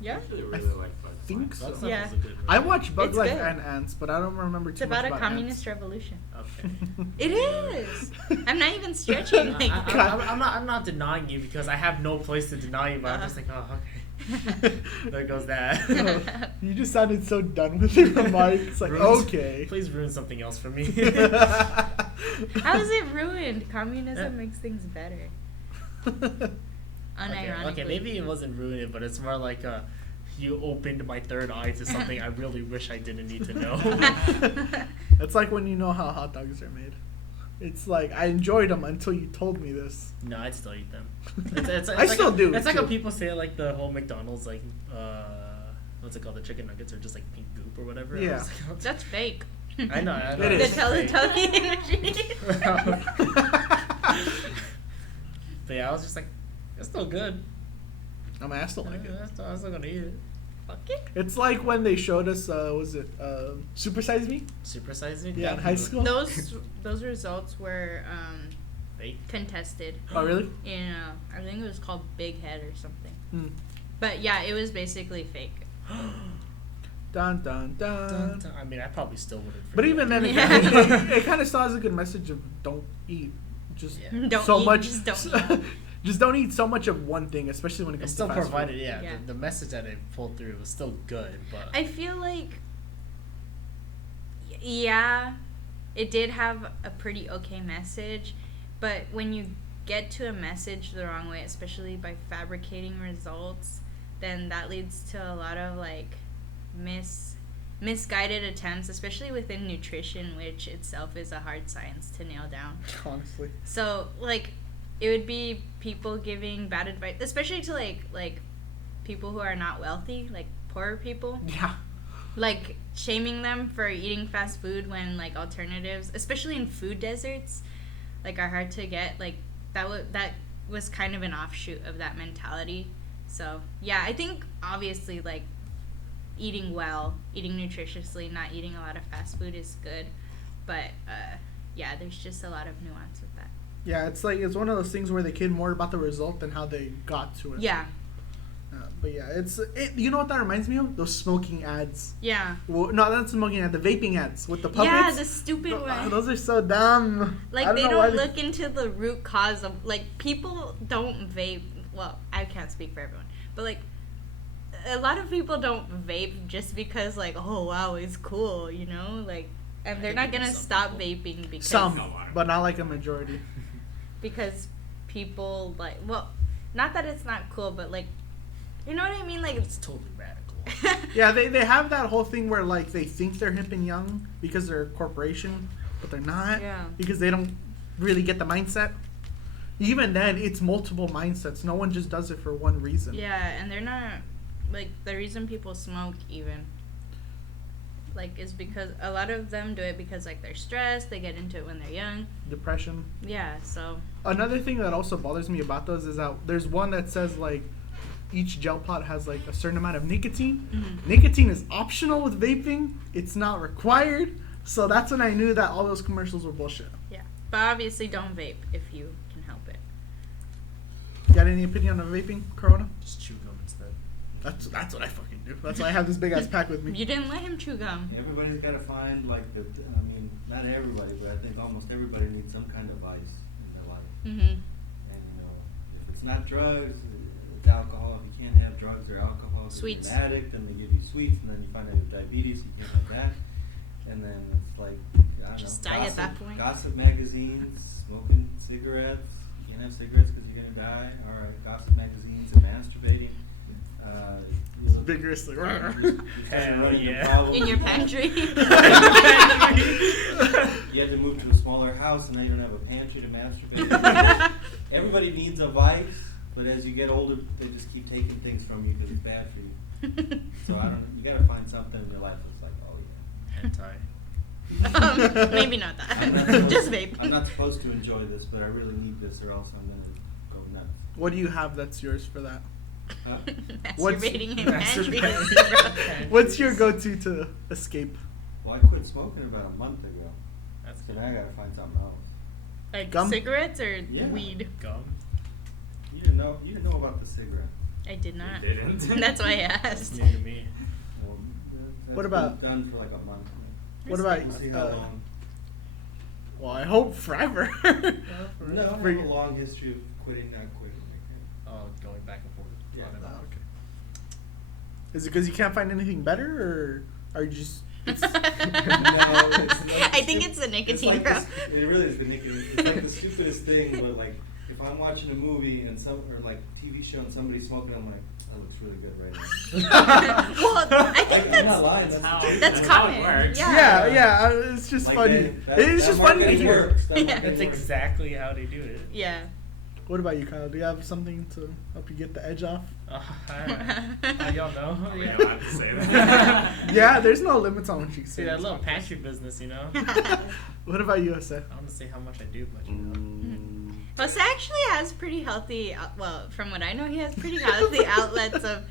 Yeah. I actually really I like Bugs think Life. so. Bugs Life Yeah. was a good I movie. watched Bugs It's Life good. and Ants, but I don't remember It's too much about a about communist revolution. Okay. It is. I'm not even stretching. Like, I'm not denying you because I have no place to deny you, but I'm just like, oh, okay. There goes that. You just sounded so done with your remark. It's like, Ruins- okay. Please ruin something else for me. How is it ruined? Communism Yeah. makes things better. Okay, Unironically. okay, maybe it wasn't ruined, but it's more like you opened my third eye to something I really wish I didn't need to know. It's like when you know how hot dogs are made. It's like, I enjoyed them until you told me this. No, I'd still eat them. It's I like still do, It's like too. how people say like the whole McDonald's like what's it called? The chicken nuggets are just like pink goop or whatever. Yeah. I was like, That's fake. I know. It The is. it's fake. Teletubby machine. But yeah, I was just like, it's still good. I mean, I still like it. I'm still gonna eat it. Fuck it. It's like when they showed us, was it Super Size Me? Super Size Me? Yeah, in high school. Those results were Fake. contested. Oh, really? In I think it was called Big Head or something. Hmm. But yeah, it was basically fake. Dun dun dun. Dun, dun. I mean, I probably still would have. But even then, Yeah. it kind of still has a good message of don't eat just Yeah. Don't so eat, much. just don't eat. Just don't eat so much of one thing, especially when it it comes still to fast provided, food. yeah, Yeah. the message that it pulled through was still good, but I feel like, yeah, it did have a pretty okay message, but when you get to a message the wrong way, especially by fabricating results, then that leads to a lot of like misguided attempts, especially within nutrition, which itself is a hard science to nail down. Honestly, So like, it would be people giving bad advice, especially to like people who are not wealthy, like poorer people. yeah. Like shaming them for eating fast food when like alternatives, especially in food deserts, like are hard to get. Like that was kind of an offshoot of that mentality. So yeah, I think obviously like eating well, eating nutritiously, not eating a lot of fast food is good, but yeah, there's just a lot of nuance with that. Yeah, it's like it's one of those things where they care more about the result than how they got to it. Yeah, But yeah, you know what that reminds me of? Those smoking ads. yeah, Well, no, that's smoking ad. The vaping ads with the puppets. yeah. The stupid one. Those are so dumb. Like I they know why don't look into the root cause of like people don't vape. Well, I can't speak for everyone, but like a lot of people don't vape just because like, oh wow, it's cool, you know, like, and they're not gonna stop vaping because Some, but not like a majority. because people like, well, not that it's not cool, but like, you know what I mean, like it's totally radical. Yeah, they have that whole thing where like they think they're hip and young because they're a corporation, but they're not. Yeah. Because they don't really get the mindset. Even then, it's multiple mindsets. No one just does it for one reason. Yeah, and they're not like the reason people smoke even like is because a lot of them do it because like they're stressed, they get into it when they're young. Depression. Yeah, so Another thing that also bothers me about those is that there's one that says like each gel pod has like a certain amount of nicotine. Mhm. Nicotine is optional with vaping. It's not required. So that's when I knew that all those commercials were bullshit. yeah. But obviously don't vape if you can help it. Got any opinion on vaping, Corona? Just chew gum instead. That's what I fucking do. That's why I have this big ass pack with me. You didn't let him chew gum. Everybody's got to find like I mean, not everybody, but I think almost everybody needs some kind of vice in their life. Mhm. And you know, if it's not drugs, it's alcohol. If you can't have drugs or alcohol, if Sweets. you're an addict, and they give you sweets, and then you find out you have diabetes, you can't have that. And then it's like, I don't Just know, die at gossip, that point. Gossip magazines, smoking cigarettes. You can't have cigarettes because you're gonna die. All right, gossip magazines and masturbating. Vigorously. You're Hell running into yeah. problems. In your pantry. You had to move to a smaller house, and now you don't have a pantry to masturbate. Everybody needs a vice, but as you get older, they just keep taking things from you because it's bad for you. So I don't. You gotta find something in your life that's like, oh yeah. Hentai. Maybe not I'm not that. supposed- Just vape. I'm not supposed to enjoy this, but I really need this, or else I'm gonna go nuts. What do you have that's yours for that? Huh? What's- Masturbating in pantries. Masturbating. What's your go-to to escape? Well, I quit smoking about a month ago, That's so good. now I gotta find something else. Like Gum? cigarettes or Yeah. weed? Gum. You didn't know about the cigarette. I did not. You didn't? That's why I That's asked. new to me. Well, that's What about- been done for like a month? What about? We'll see how long. Well, I hope forever. No, I have For- a long history of quitting, not quitting. Oh, going back and forth. Yeah. On and Oh, off. okay. Is it because you can't find anything better, or are you just? No, it's I think it's the nicotine, like bro. It really is the nicotine. It's like the stupidest thing, but like if I'm watching a movie and like TV show and somebody's smoking, I'm like, that looks really good right now. Well, I think I'm that's not lying. that's how common. it works. Yeah. Yeah. It's just Like, funny. that It's just funny to marketing hear. works. That Yeah. marketing That's works. exactly how they do it. Yeah. What about you, Kyle? Do you have something to help you get the edge off? Y'all know. We Yeah. don't have to say that. Yeah, there's no limits on what you can See say. that little pantry business, you know. What about you, Jose? I want to say how much I do, but you know. Jose actually has pretty healthy. Well, from what I know, he has pretty healthy outlets of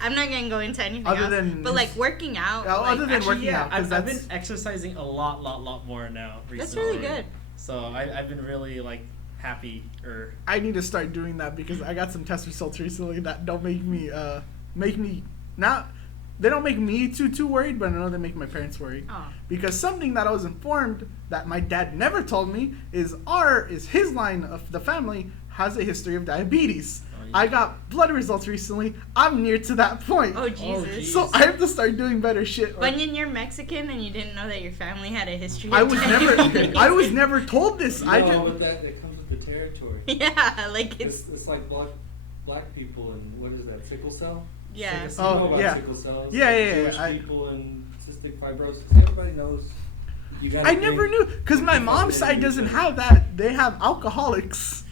I'm not gonna go into anything Other else. than But like his- working out. Oh, like, other than working out, 'cause I've been that's- exercising a lot more now recently. That's really good. So I've been really like happy or I need to start doing that because I got some test results recently that don't make me not. They don't make me too worried, but I know they make my parents worried. Oh. Because something that I was informed that my dad never told me is his line of the family has a history of diabetes. Oh, yeah. I got blood results recently. I'm near to that point. Oh Jesus. geez. So I have to start doing better shit. or- Bunyan, you're Mexican and you didn't know that your family had a history of I was never diabetes. I was never told this. No, I just but that comes with the territory. Yeah, like It's like black people and what is that, sickle cell? Yeah. Sickle, you know Oh, about yeah. sickle cells. Yeah, yeah, Jewish I- people and cystic fibrosis. Everybody knows. You gotta I never think- knew because my mom's side doesn't have that. They have alcoholics.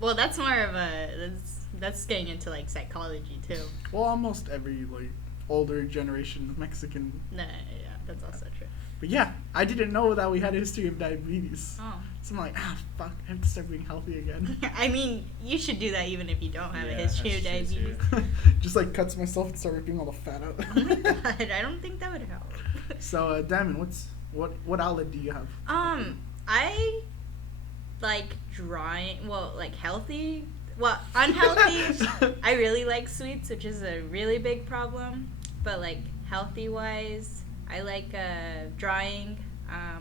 well, that's more of a that's getting into like psychology too. Well, almost every like older generation of Mexican. Nah, yeah, that's also true. But yeah, I didn't know that we had a history of diabetes. Oh. So I'm like, fuck, I have to start being healthy again. I mean, you should do that even if you don't have a Yeah, history of that's true, diabetes. Just like cuts myself and start ripping all the fat out. Oh my god, I don't think that would help. So, Diamond, what outlet do you have? I like drawing. Well, like healthy. Well, unhealthy. I really like sweets, which is a really big problem. But like healthy wise, I like drawing. I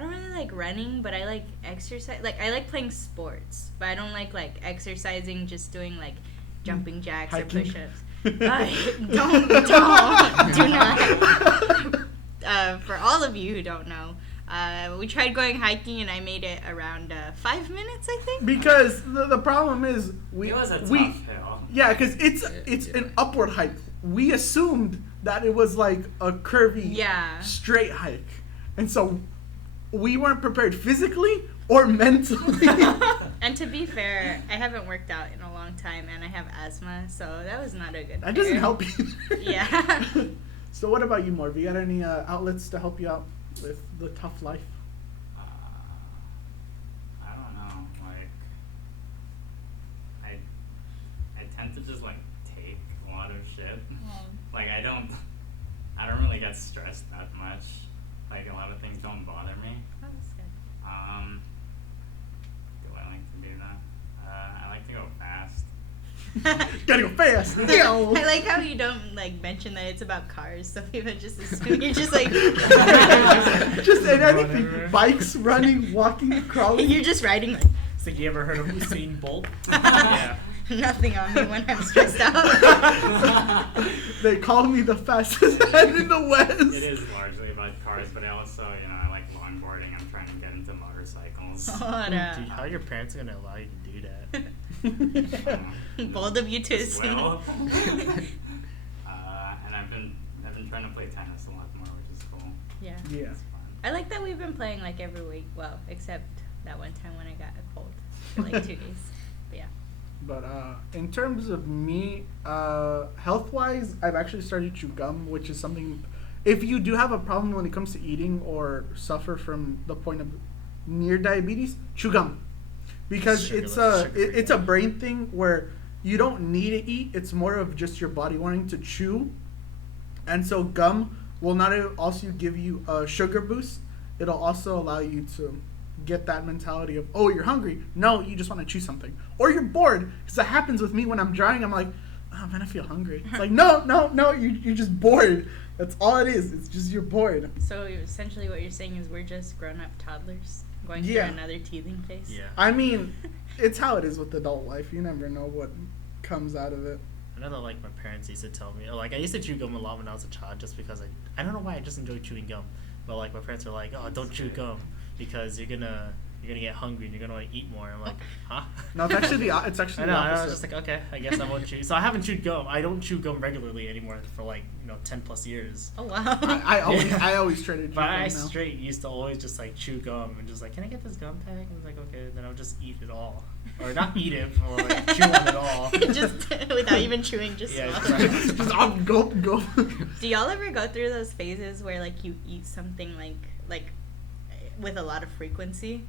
don't really like running, but I like exercise. Like I like playing sports, but I don't like exercising. Just doing like jumping jacks or Hiking. push-ups. Don't do not. For all of you who don't know, we tried going hiking and I made it around 5 minutes, I think. Because the problem is It was a tough we hill. yeah, because it's Yeah. an upward hike. We assumed that it was like a curvy Yeah. straight hike, and so we weren't prepared physically or mentally. And to be fair, I haven't worked out in a long time and I have asthma, so that was not a good That doesn't pair. help either. Yeah. So what about you, Morv? You got any outlets to help you out with the tough life? I don't know. Like, I tend to just like take a lot of shit. Like I don't really get stressed that much. Like a lot of things don't bother me. Oh, that's good. Do I like to do that? I like to go fast. Gotta go fast. I like how you don't like mention that it's about cars, so people just assume you're just like Just and anything, Whatever. bikes, running, walking, crawling. you're just riding like It's like, you ever heard of Usain Bolt? Yeah. nothing on me when I'm stressed out. They call me the fastest man in the West. It is largely about cars, but I also, I like longboarding. I'm trying to get into motorcycles. Dude, how are your parents gonna allow you to do that? Bold of you to assume. Well, and I've been trying to play tennis a lot more, which is cool. Yeah. Yeah. It's fun. I like that we've been playing like every week. Well, except that one time when I got a cold for like 2 days. But yeah. But in terms of me, health-wise, I've actually started to chew gum, which is something. If you do have a problem when it comes to eating or suffer from the point of near diabetes, chew gum, because it's Sugarless, a brain thing where you don't need to eat. It's more of just your body wanting to chew, and so gum will not also give you a sugar boost. It'll also allow you to get that mentality of, oh, you're hungry. No, you just want to chew something. Or you're bored. Because that happens with me when I'm drawing. I'm like, oh, man, I feel hungry. It's like, no, you're just bored. That's all it is. It's just you're bored. So essentially, what you're saying is we're just grown-up toddlers going Yeah. through another teething phase. Yeah. I mean, it's how it is with adult life. You never know what comes out of it. I know that like my parents used to tell me, like I used to chew gum a lot when I was a child, just because I don't know why I just enjoy chewing gum, but like my parents are like, oh, don't chew gum because you're gonna get hungry and you're gonna want to eat more. I'm like, huh? No, it's actually it's I actually know. the I was opposite. just like, okay, I guess I won't chew. So I haven't chewed gum. I don't chew gum regularly anymore for like 10+ years. Oh wow. I always try to chew But gum I now. straight used to always just like chew gum and just like, can I get this gum pack? And I was like, okay. Then I would just eat it all, or not eat it, or like chew on it all. Just without even chewing, just Yeah, swallow. exactly. Just go. Do y'all ever go through those phases where like you eat something like with a lot of frequency?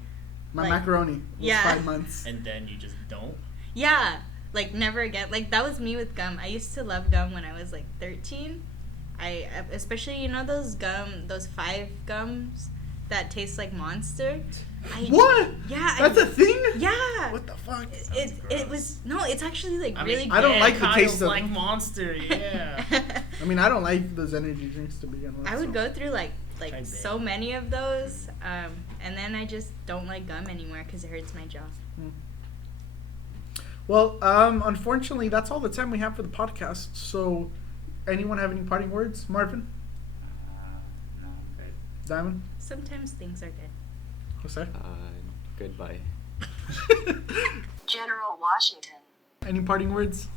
My Like- macaroni was Yeah. 5 months. And then you just don't. Yeah. Like, never again. Like, that was me with gum. I used to love gum when I was, like, 13. Especially, you know those 5 gums that taste like Monster? What? Yeah. That's a thing? Yeah. What the fuck? It was, no, it's actually, like, I really mean, good. I don't like the kind taste of of like them. Monster, yeah. I mean, I don't like those energy drinks to begin with. I would so. go through, like Tried so that. many of those, and then I just don't like gum anymore because it hurts my jaw. Well, unfortunately, that's all the time we have for the podcast. So, anyone have any parting words? Marvin? No, I'm good. Diamond? Sometimes things are good. Jose? Goodbye. General Washington. Any parting words?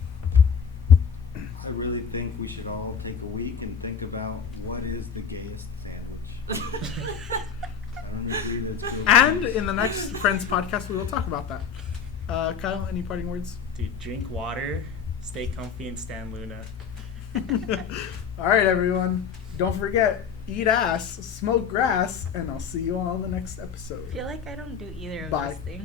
I really think we should all take a week and think about what is the gayest sandwich. I don't agree that's really And in the next Friends podcast, we will talk about that. Kyle, any parting words? Dude, drink water, stay comfy, and stand Luna. All right, everyone. Don't forget, eat ass, smoke grass, and I'll see you all in the next episode. I feel like I don't do either of Bye. those things.